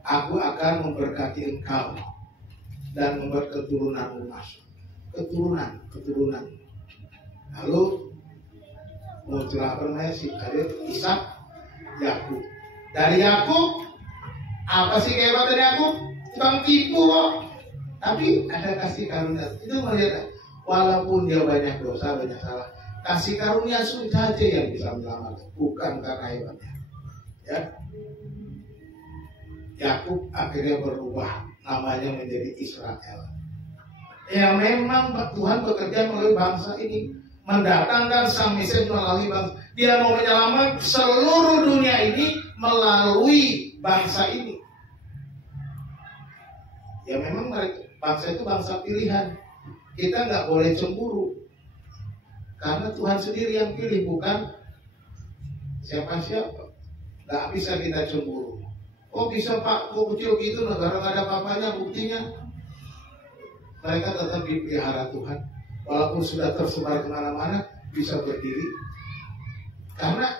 aku akan memberkati engkau dan membuat keturunanmu masuk. Keturunan. Lalu muncul apa namanya sih? Ada Ishak, Yakub. Dari Yakub, apa sih kehebatan Yakub? Tukang tipu kok. Tapi ada kasih karunia. Itu melihat, walaupun dia banyak dosa, banyak salah, kasih karunia saja yang bisa menyelamatkan, bukan karena hebatnya. Ya, Yakub akhirnya berubah, namanya menjadi Israel. Ya memang Tuhan bekerja melalui bangsa ini, mendatangkan sang Mesias melalui bangsa. Dia mau menyelamatkan seluruh dunia ini melalui bangsa ini. Ya memang mereka, bangsa itu bangsa pilihan. Kita nggak boleh cemburu, karena Tuhan sendiri yang pilih, bukan siapa-siapa. Nggak bisa kita cemburu. Oh bisa Pak, kok kecil gitu, negara nggak ada apa-apanya. Buktinya mereka tetap dipelihara Tuhan, walaupun sudah tersebar kemana-mana, bisa berdiri. Karena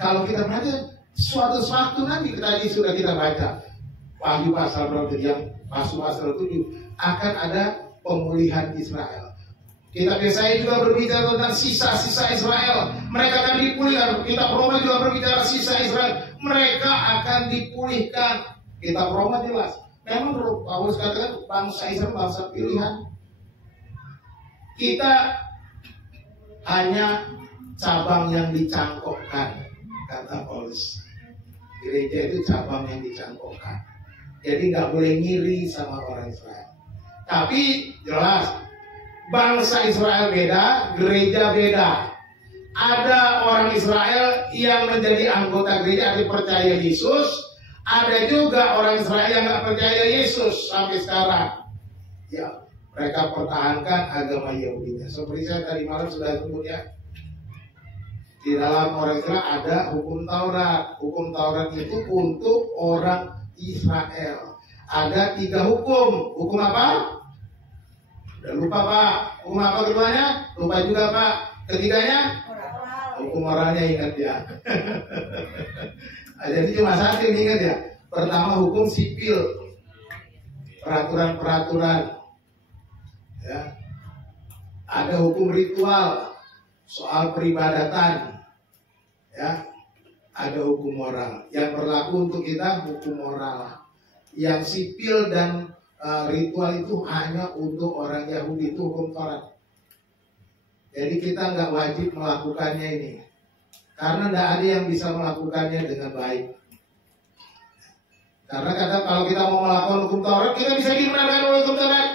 kalau kita baca suatu waktu nanti, tadi sudah kita baca Wahyu pasal berapa yang masuk pasal 7, akan ada pemulihan Israel. Kitab Yesaya juga berbicara tentang sisa-sisa Israel. Mereka akan dipulihkan. Kitab Roma juga berbicara sisa Israel. Mereka akan dipulihkan. Kitab Roma jelas. Memang Paulus katakan bangsa Israel bangsa pilihan. Kita hanya cabang yang dicangkokkan, kata Paulus. Gereja itu cabang yang dicangkokkan. Jadi nggak boleh ngiri sama orang Israel. Tapi jelas bangsa Israel beda, gereja beda. Ada orang Israel yang menjadi anggota gereja yang percaya Yesus. Ada juga orang Israel yang nggak percaya Yesus sampai sekarang. Ya, mereka pertahankan agama Yahudinya. Seperti saya tadi malam sudah sebut ya. Di dalam orang Israel ada hukum Taurat. Hukum Taurat itu untuk orang Israel. Ada 3 hukum. Hukum apa? Udah lupa Pak. Hukum apa keduanya? Lupa juga Pak. Ketiganya? Hukum moralnya ingat ya. Jadi cuma satu yang ingat ya. Pertama hukum sipil, peraturan-peraturan. Ya. Ada hukum ritual, soal peribadatan. Ya. Ada hukum moral. Yang berlaku untuk kita hukum moral. Yang sipil dan ritual itu hanya untuk orang Yahudi, itu hukum Taurat. Jadi kita nggak wajib melakukannya ini, karena tidak ada yang bisa melakukannya dengan baik. Karena kata kalau kita mau melakukan hukum Taurat, kita bisa dimenangkan oleh hukum Taurat,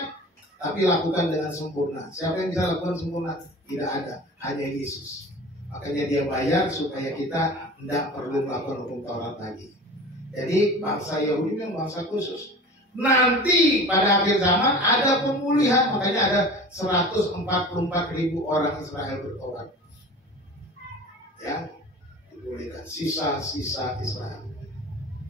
tapi lakukan dengan sempurna. Siapa yang bisa lakukan sempurna? Tidak ada, hanya Yesus. Makanya dia bayar supaya kita tidak perlu melakukan hukum Taurat lagi. Jadi bangsa Yahudi memang bangsa khusus. Nanti pada akhir zaman ada pemulihan, makanya ada 144.000 orang Israel bertobat. Ya, dipulihkan sisa-sisa Israel.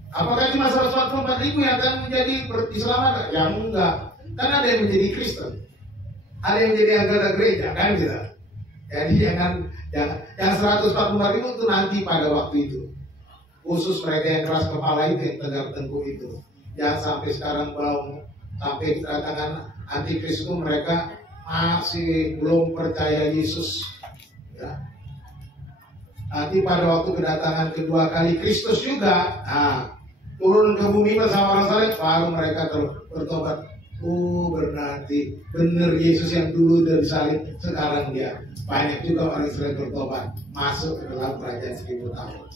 Apakah cuma 144.000 yang akan menjadi diselamatkan? Ya enggak. Kan ada yang menjadi Kristen, ada yang menjadi anggota gereja, kan gitu. Jadi yang 144.000 itu nanti pada waktu itu. Khusus mereka yang keras kepala itu, yang tegar tengkuk itu, yang sampai sekarang belum sampai kedatangan antikris itu, mereka masih belum percaya Yesus. Ya. Nanti pada waktu kedatangan kedua kali Kristus juga, turun ke bumi bersama orang saleh, baru mereka bertobat. Berarti benar Yesus yang dulu dari salib, sekarang dia banyak juga orang Israel bertobat, masuk ke dalam kerajaan 1000 tahun.